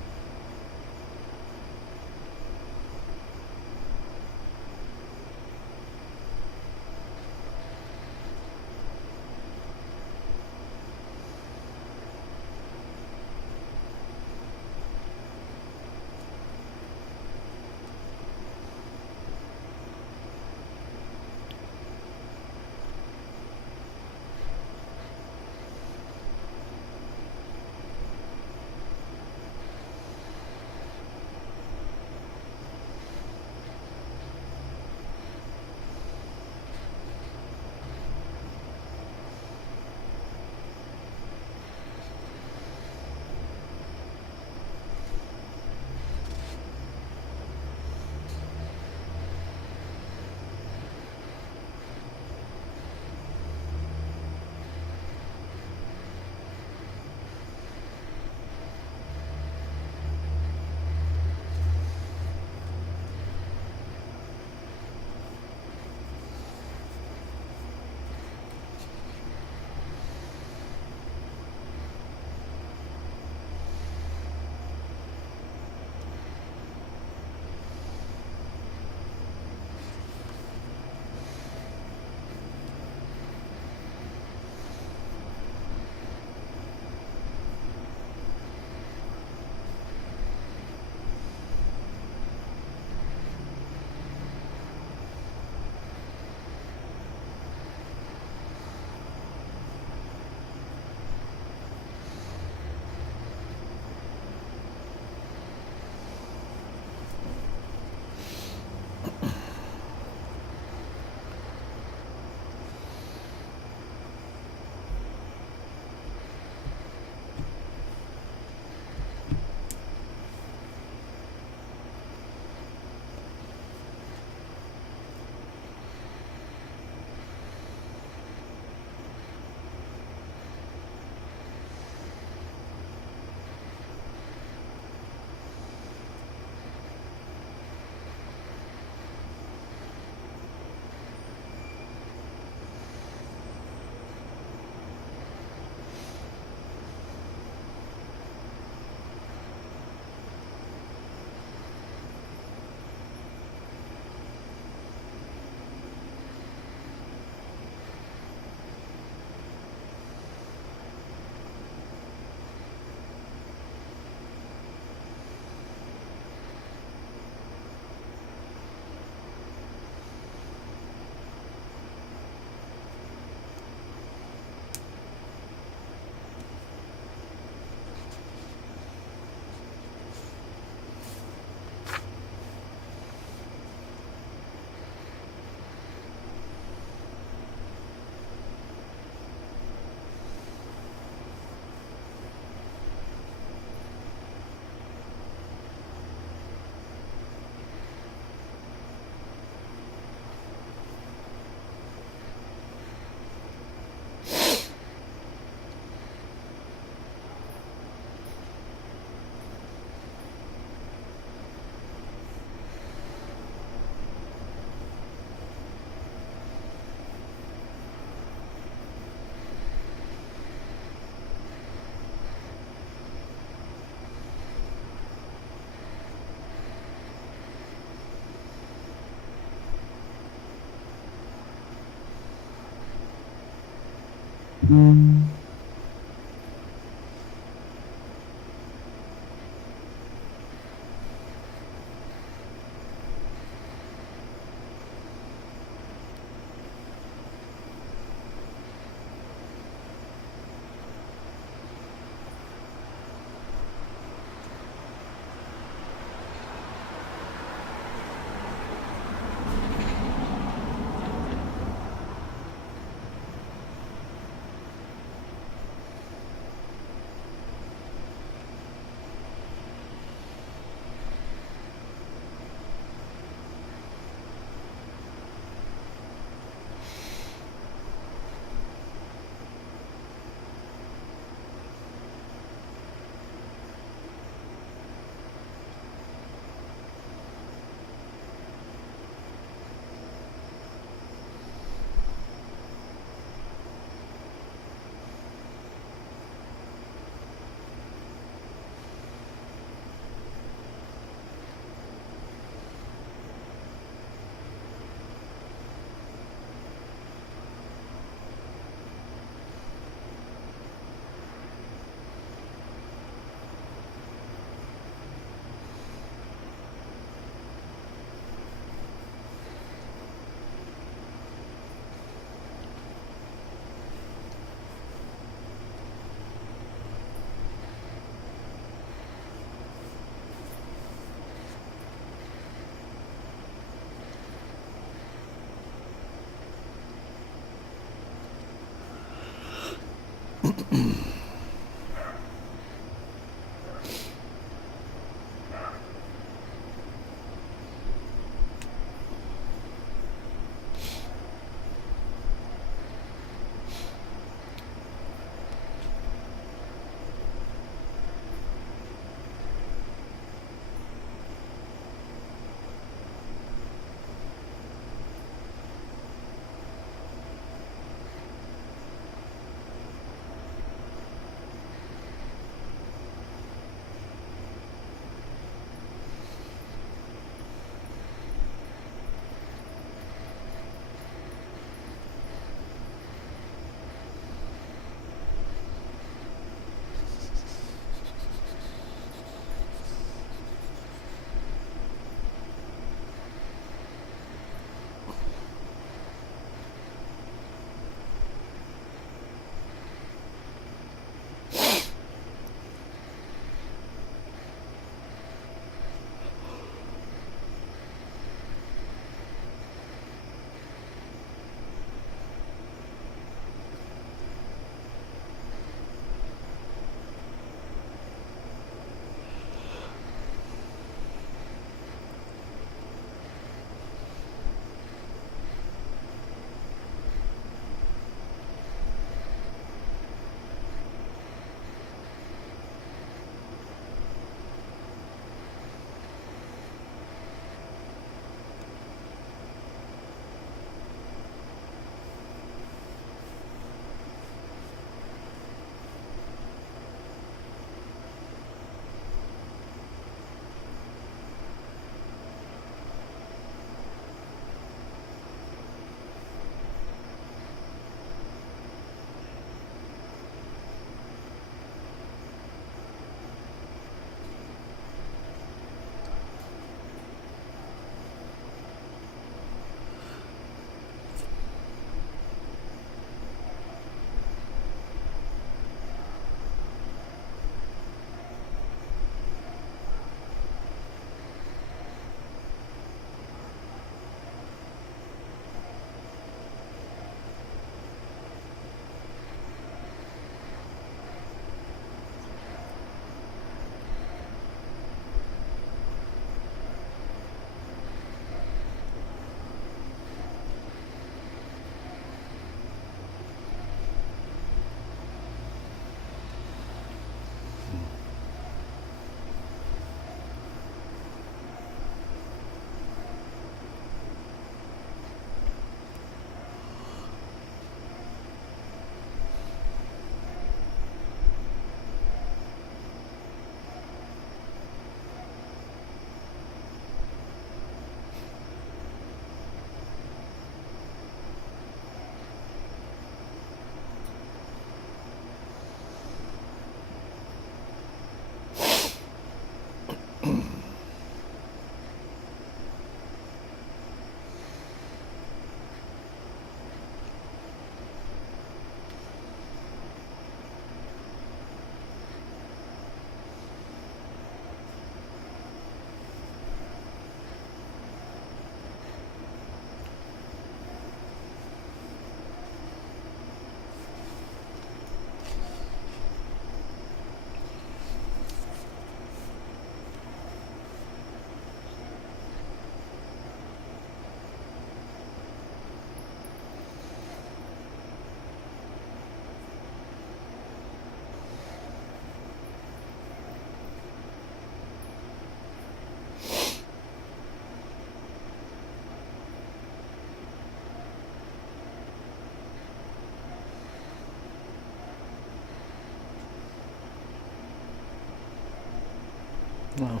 Well,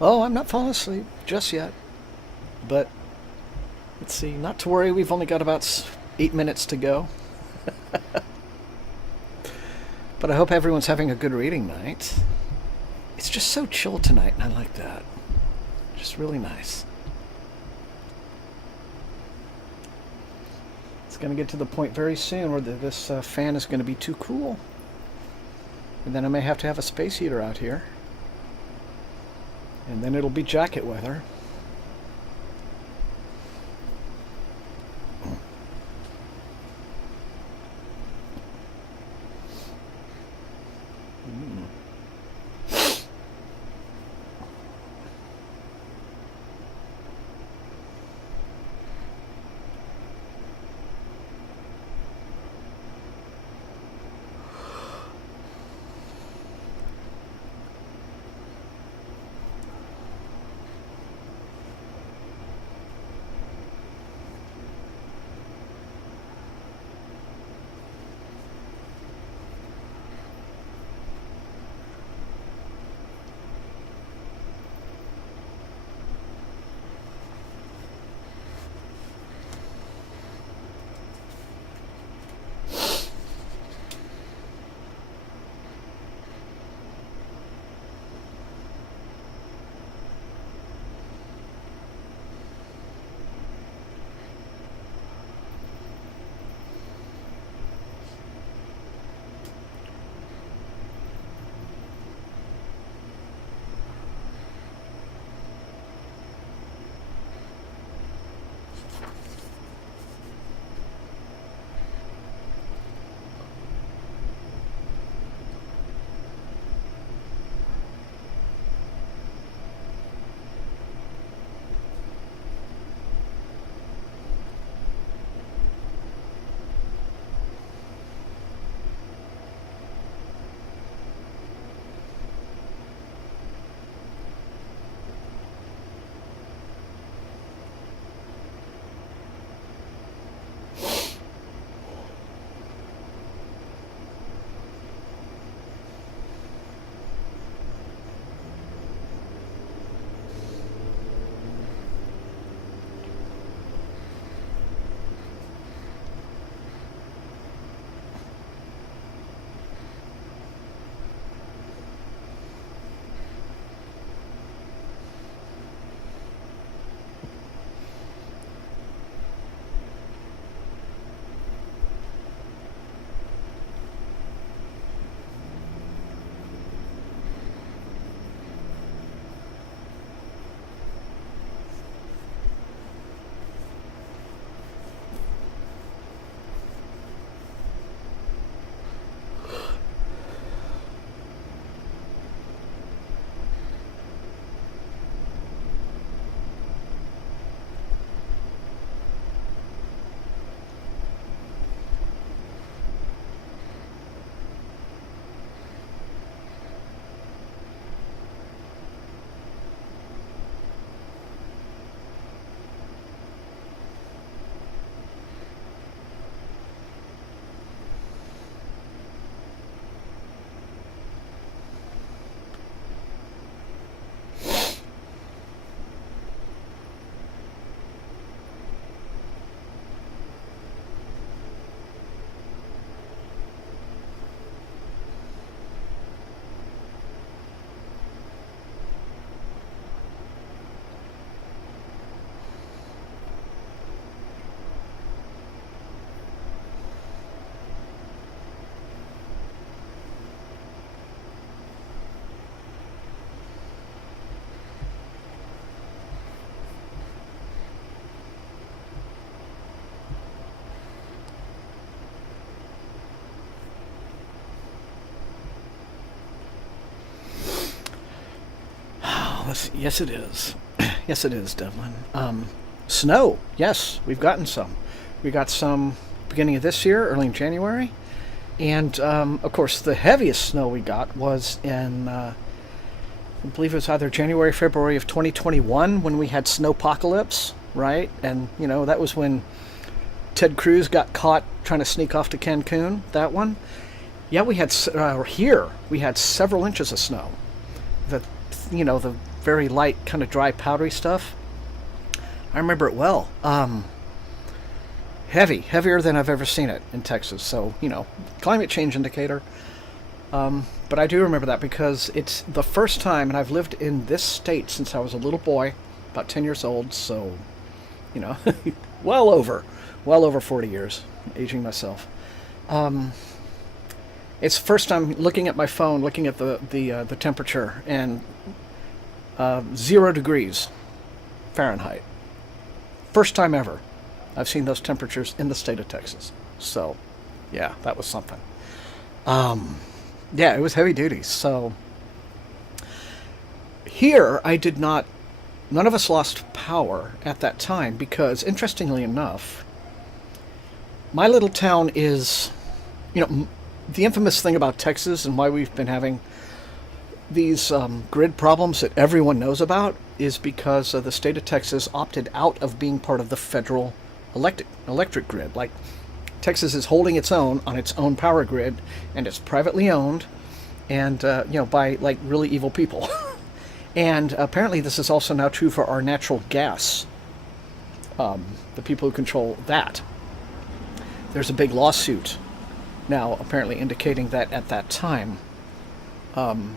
oh, I'm not falling asleep just yet. But let's see. Not to worry. We've only got about 8 minutes to go. But I hope everyone's having a good reading night. It's just so chill tonight, and I like that. Just really nice. It's going to get to the point very soon where this fan is going to be too cool. And then I may have to have a space heater out here. And then it'll be jacket weather. Yes, it is. Yes, it is, Devlin. Snow. Yes, we've gotten some. We got some beginning of this year, early in January. And, of course, the heaviest snow we got was in, I believe it was either January, February of 2021 when we had snowpocalypse, right? And, you know, that was when Ted Cruz got caught trying to sneak off to Cancun, that one. Yeah, we had, here, we had several inches of snow. The you know, the very light, kind of dry, powdery stuff. I remember it well. Heavier than I've ever seen it in Texas. So, you know, climate change indicator. But I do remember that because it's the first time, and I've lived in this state since I was a little boy, about 10 years old, so, you know, well over 40 years, aging myself. It's the first time looking at my phone, looking at the temperature, and 0 degrees Fahrenheit. First time ever I've seen those temperatures in the state of Texas. So, yeah, that was something. Yeah, it was heavy duty. So, here I did not, none of us lost power at that time because, interestingly enough, my little town is, you know, the infamous thing about Texas and why we've been having these grid problems that everyone knows about is because the state of Texas opted out of being part of the federal electric grid. Like, Texas is holding its own on its own power grid, and it's privately owned, and you know, by like really evil people. And apparently, this is also now true for our natural gas. The people who control that. There's a big lawsuit now, apparently indicating that at that time, the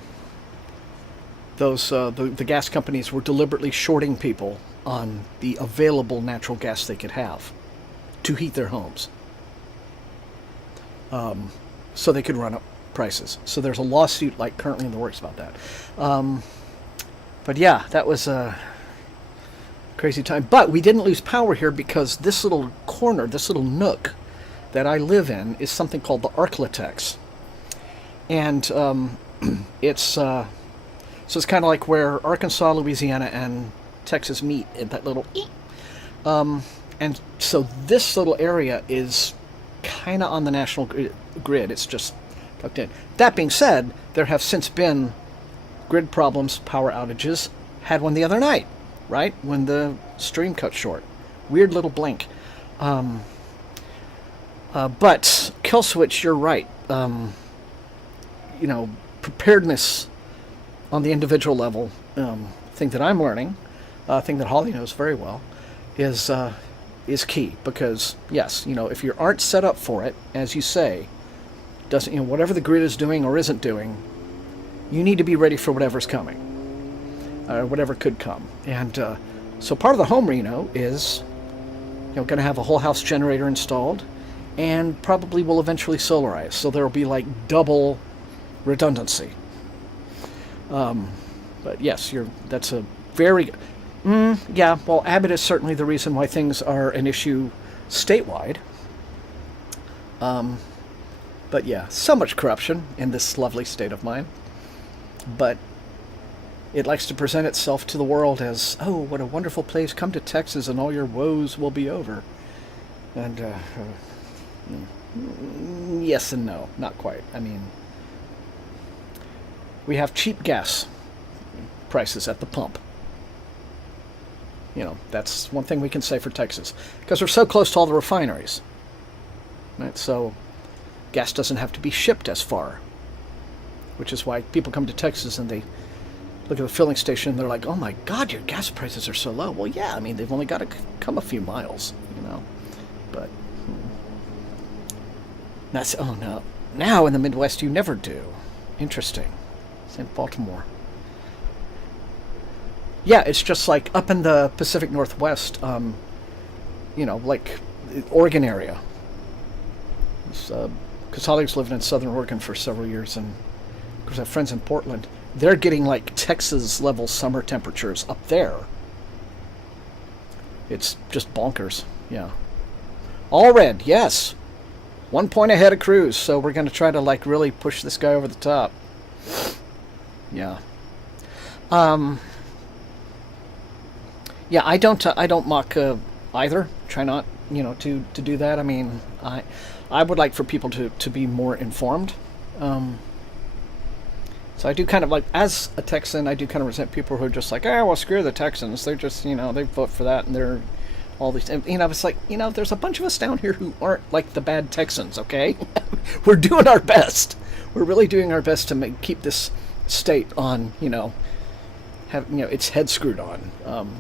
gas companies were deliberately shorting people on the available natural gas they could have to heat their homes. So they could run up prices. So there's a lawsuit like currently in the works about that. But yeah, that was a crazy time. But we didn't lose power here because this little corner, this little nook that I live in is something called the Arklatex. And it's so it's kind of like where Arkansas, Louisiana, and Texas meet in that little and so this little area is kind of on the national grid. It's just tucked in. That being said, there have since been grid problems, power outages. Had one the other night, right? When the stream cut short. Weird little blink. But kill switch, you're right. You know, preparedness on the individual level, thing that I'm learning, thing that Holly knows very well, is key. Because yes, you know, if you aren't set up for it, as you say, doesn't, you know, whatever the grid is doing or isn't doing, you need to be ready for whatever's coming, whatever could come. And so part of the home reno is, you know, going to have a whole house generator installed, and probably will eventually solarize. So there will be like double redundancy. But yes, that's a very yeah. Well, Abbott is certainly the reason why things are an issue statewide. But yeah, so much corruption in this lovely state of mine. But it likes to present itself to the world as, oh, what a wonderful place! Come to Texas, and all your woes will be over. And yes and no, not quite. I mean, we have cheap gas prices at the pump. You know, that's one thing we can say for Texas, because we're so close to all the refineries. Right? So gas doesn't have to be shipped as far, which is why people come to Texas and they look at the filling station and they're like, oh my God, your gas prices are so low. Well, yeah, I mean, they've only got to come a few miles, you know. But that's, oh no. Now in the Midwest, you never do. Interesting. St. Baltimore. Yeah, it's just like up in the Pacific Northwest, you know, like Oregon area. Because Holly's lived in Southern Oregon for several years, and of course I have friends in Portland. They're getting like Texas-level summer temperatures up there. It's just bonkers, yeah. All red, yes. 1 point ahead of Cruz, so we're going to try to like really push this guy over the top. Yeah. Yeah, I don't mock either. Try not, you know, to do that. I mean, I would like for people to be more informed. So I do kind of like, as a Texan, I do kind of resent people who are just like, oh, well, screw the Texans. They're just, you know, they vote for that, and they're all these, you know, it's like, you know, there's a bunch of us down here who aren't like the bad Texans, okay? We're doing our best. We're really doing our best to keep this state on, you know, have its head screwed on.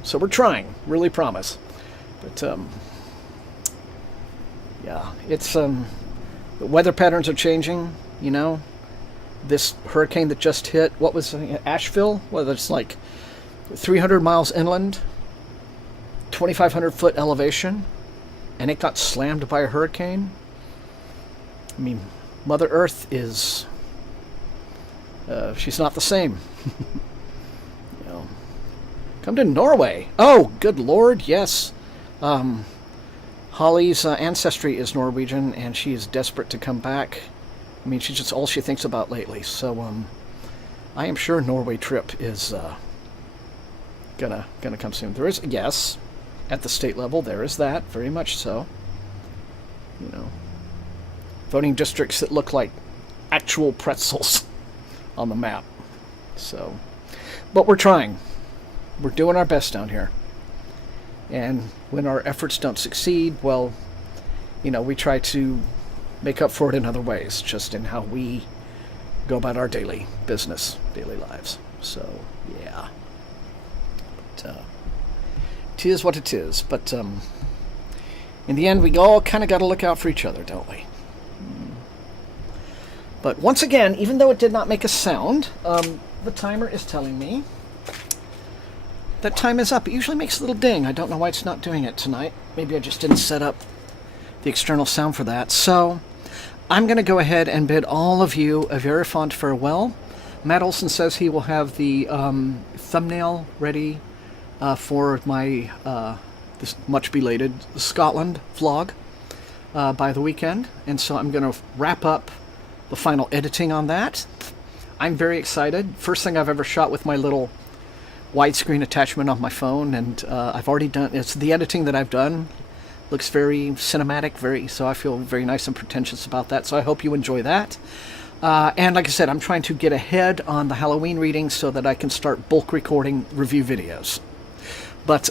So we're trying, really promise. But yeah, it's the weather patterns are changing. This hurricane that just hit, what was it, Asheville? Well, it's like 300 miles inland, 2,500 foot elevation, and it got slammed by a hurricane. I mean, Mother Earth is, she's not the same. Come to Norway. Oh, good Lord, yes. Holly's ancestry is Norwegian, and she is desperate to come back. I mean, she's just all she thinks about lately. So, I am sure Norway trip is gonna come soon. There is, yes, at the state level, there is that, very much so. Voting districts that look like actual pretzels on the map. So, but we're trying. We're doing our best down here. And when our efforts don't succeed, well, we try to make up for it in other ways, just in how we go about our daily business, daily lives. So, yeah. But, it is what it is. But in the end, we all kind of got to look out for each other, don't we? But once again, even though it did not make a sound, the timer is telling me that time is up. It usually makes a little ding. I don't know why it's not doing it tonight. Maybe I just didn't set up the external sound for that. So I'm going to go ahead and bid all of you a very fond farewell. Matt Olson says he will have the thumbnail ready for my this much belated Scotland vlog by the weekend. And so I'm going to wrap up the final editing on that. I'm very excited. First thing I've ever shot with my little widescreen attachment on my phone, and I've already done, it's the editing that I've done looks very cinematic, so I feel very nice and pretentious about that, so I hope you enjoy that. And like I said, I'm trying to get ahead on the Halloween readings so that I can start bulk recording review videos. But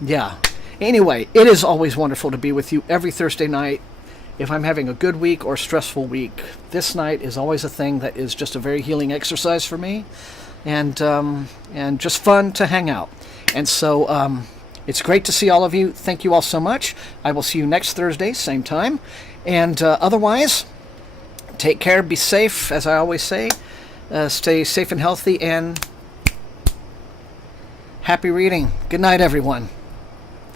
yeah, anyway, it is always wonderful to be with you every Thursday night. If I'm having a good week or stressful week, this night is always a thing that is just a very healing exercise for me. And just fun to hang out. And so it's great to see all of you. Thank you all so much. I will see you next Thursday, same time. And otherwise, take care, be safe, as I always say. Stay safe and healthy, and happy reading. Good night, everyone.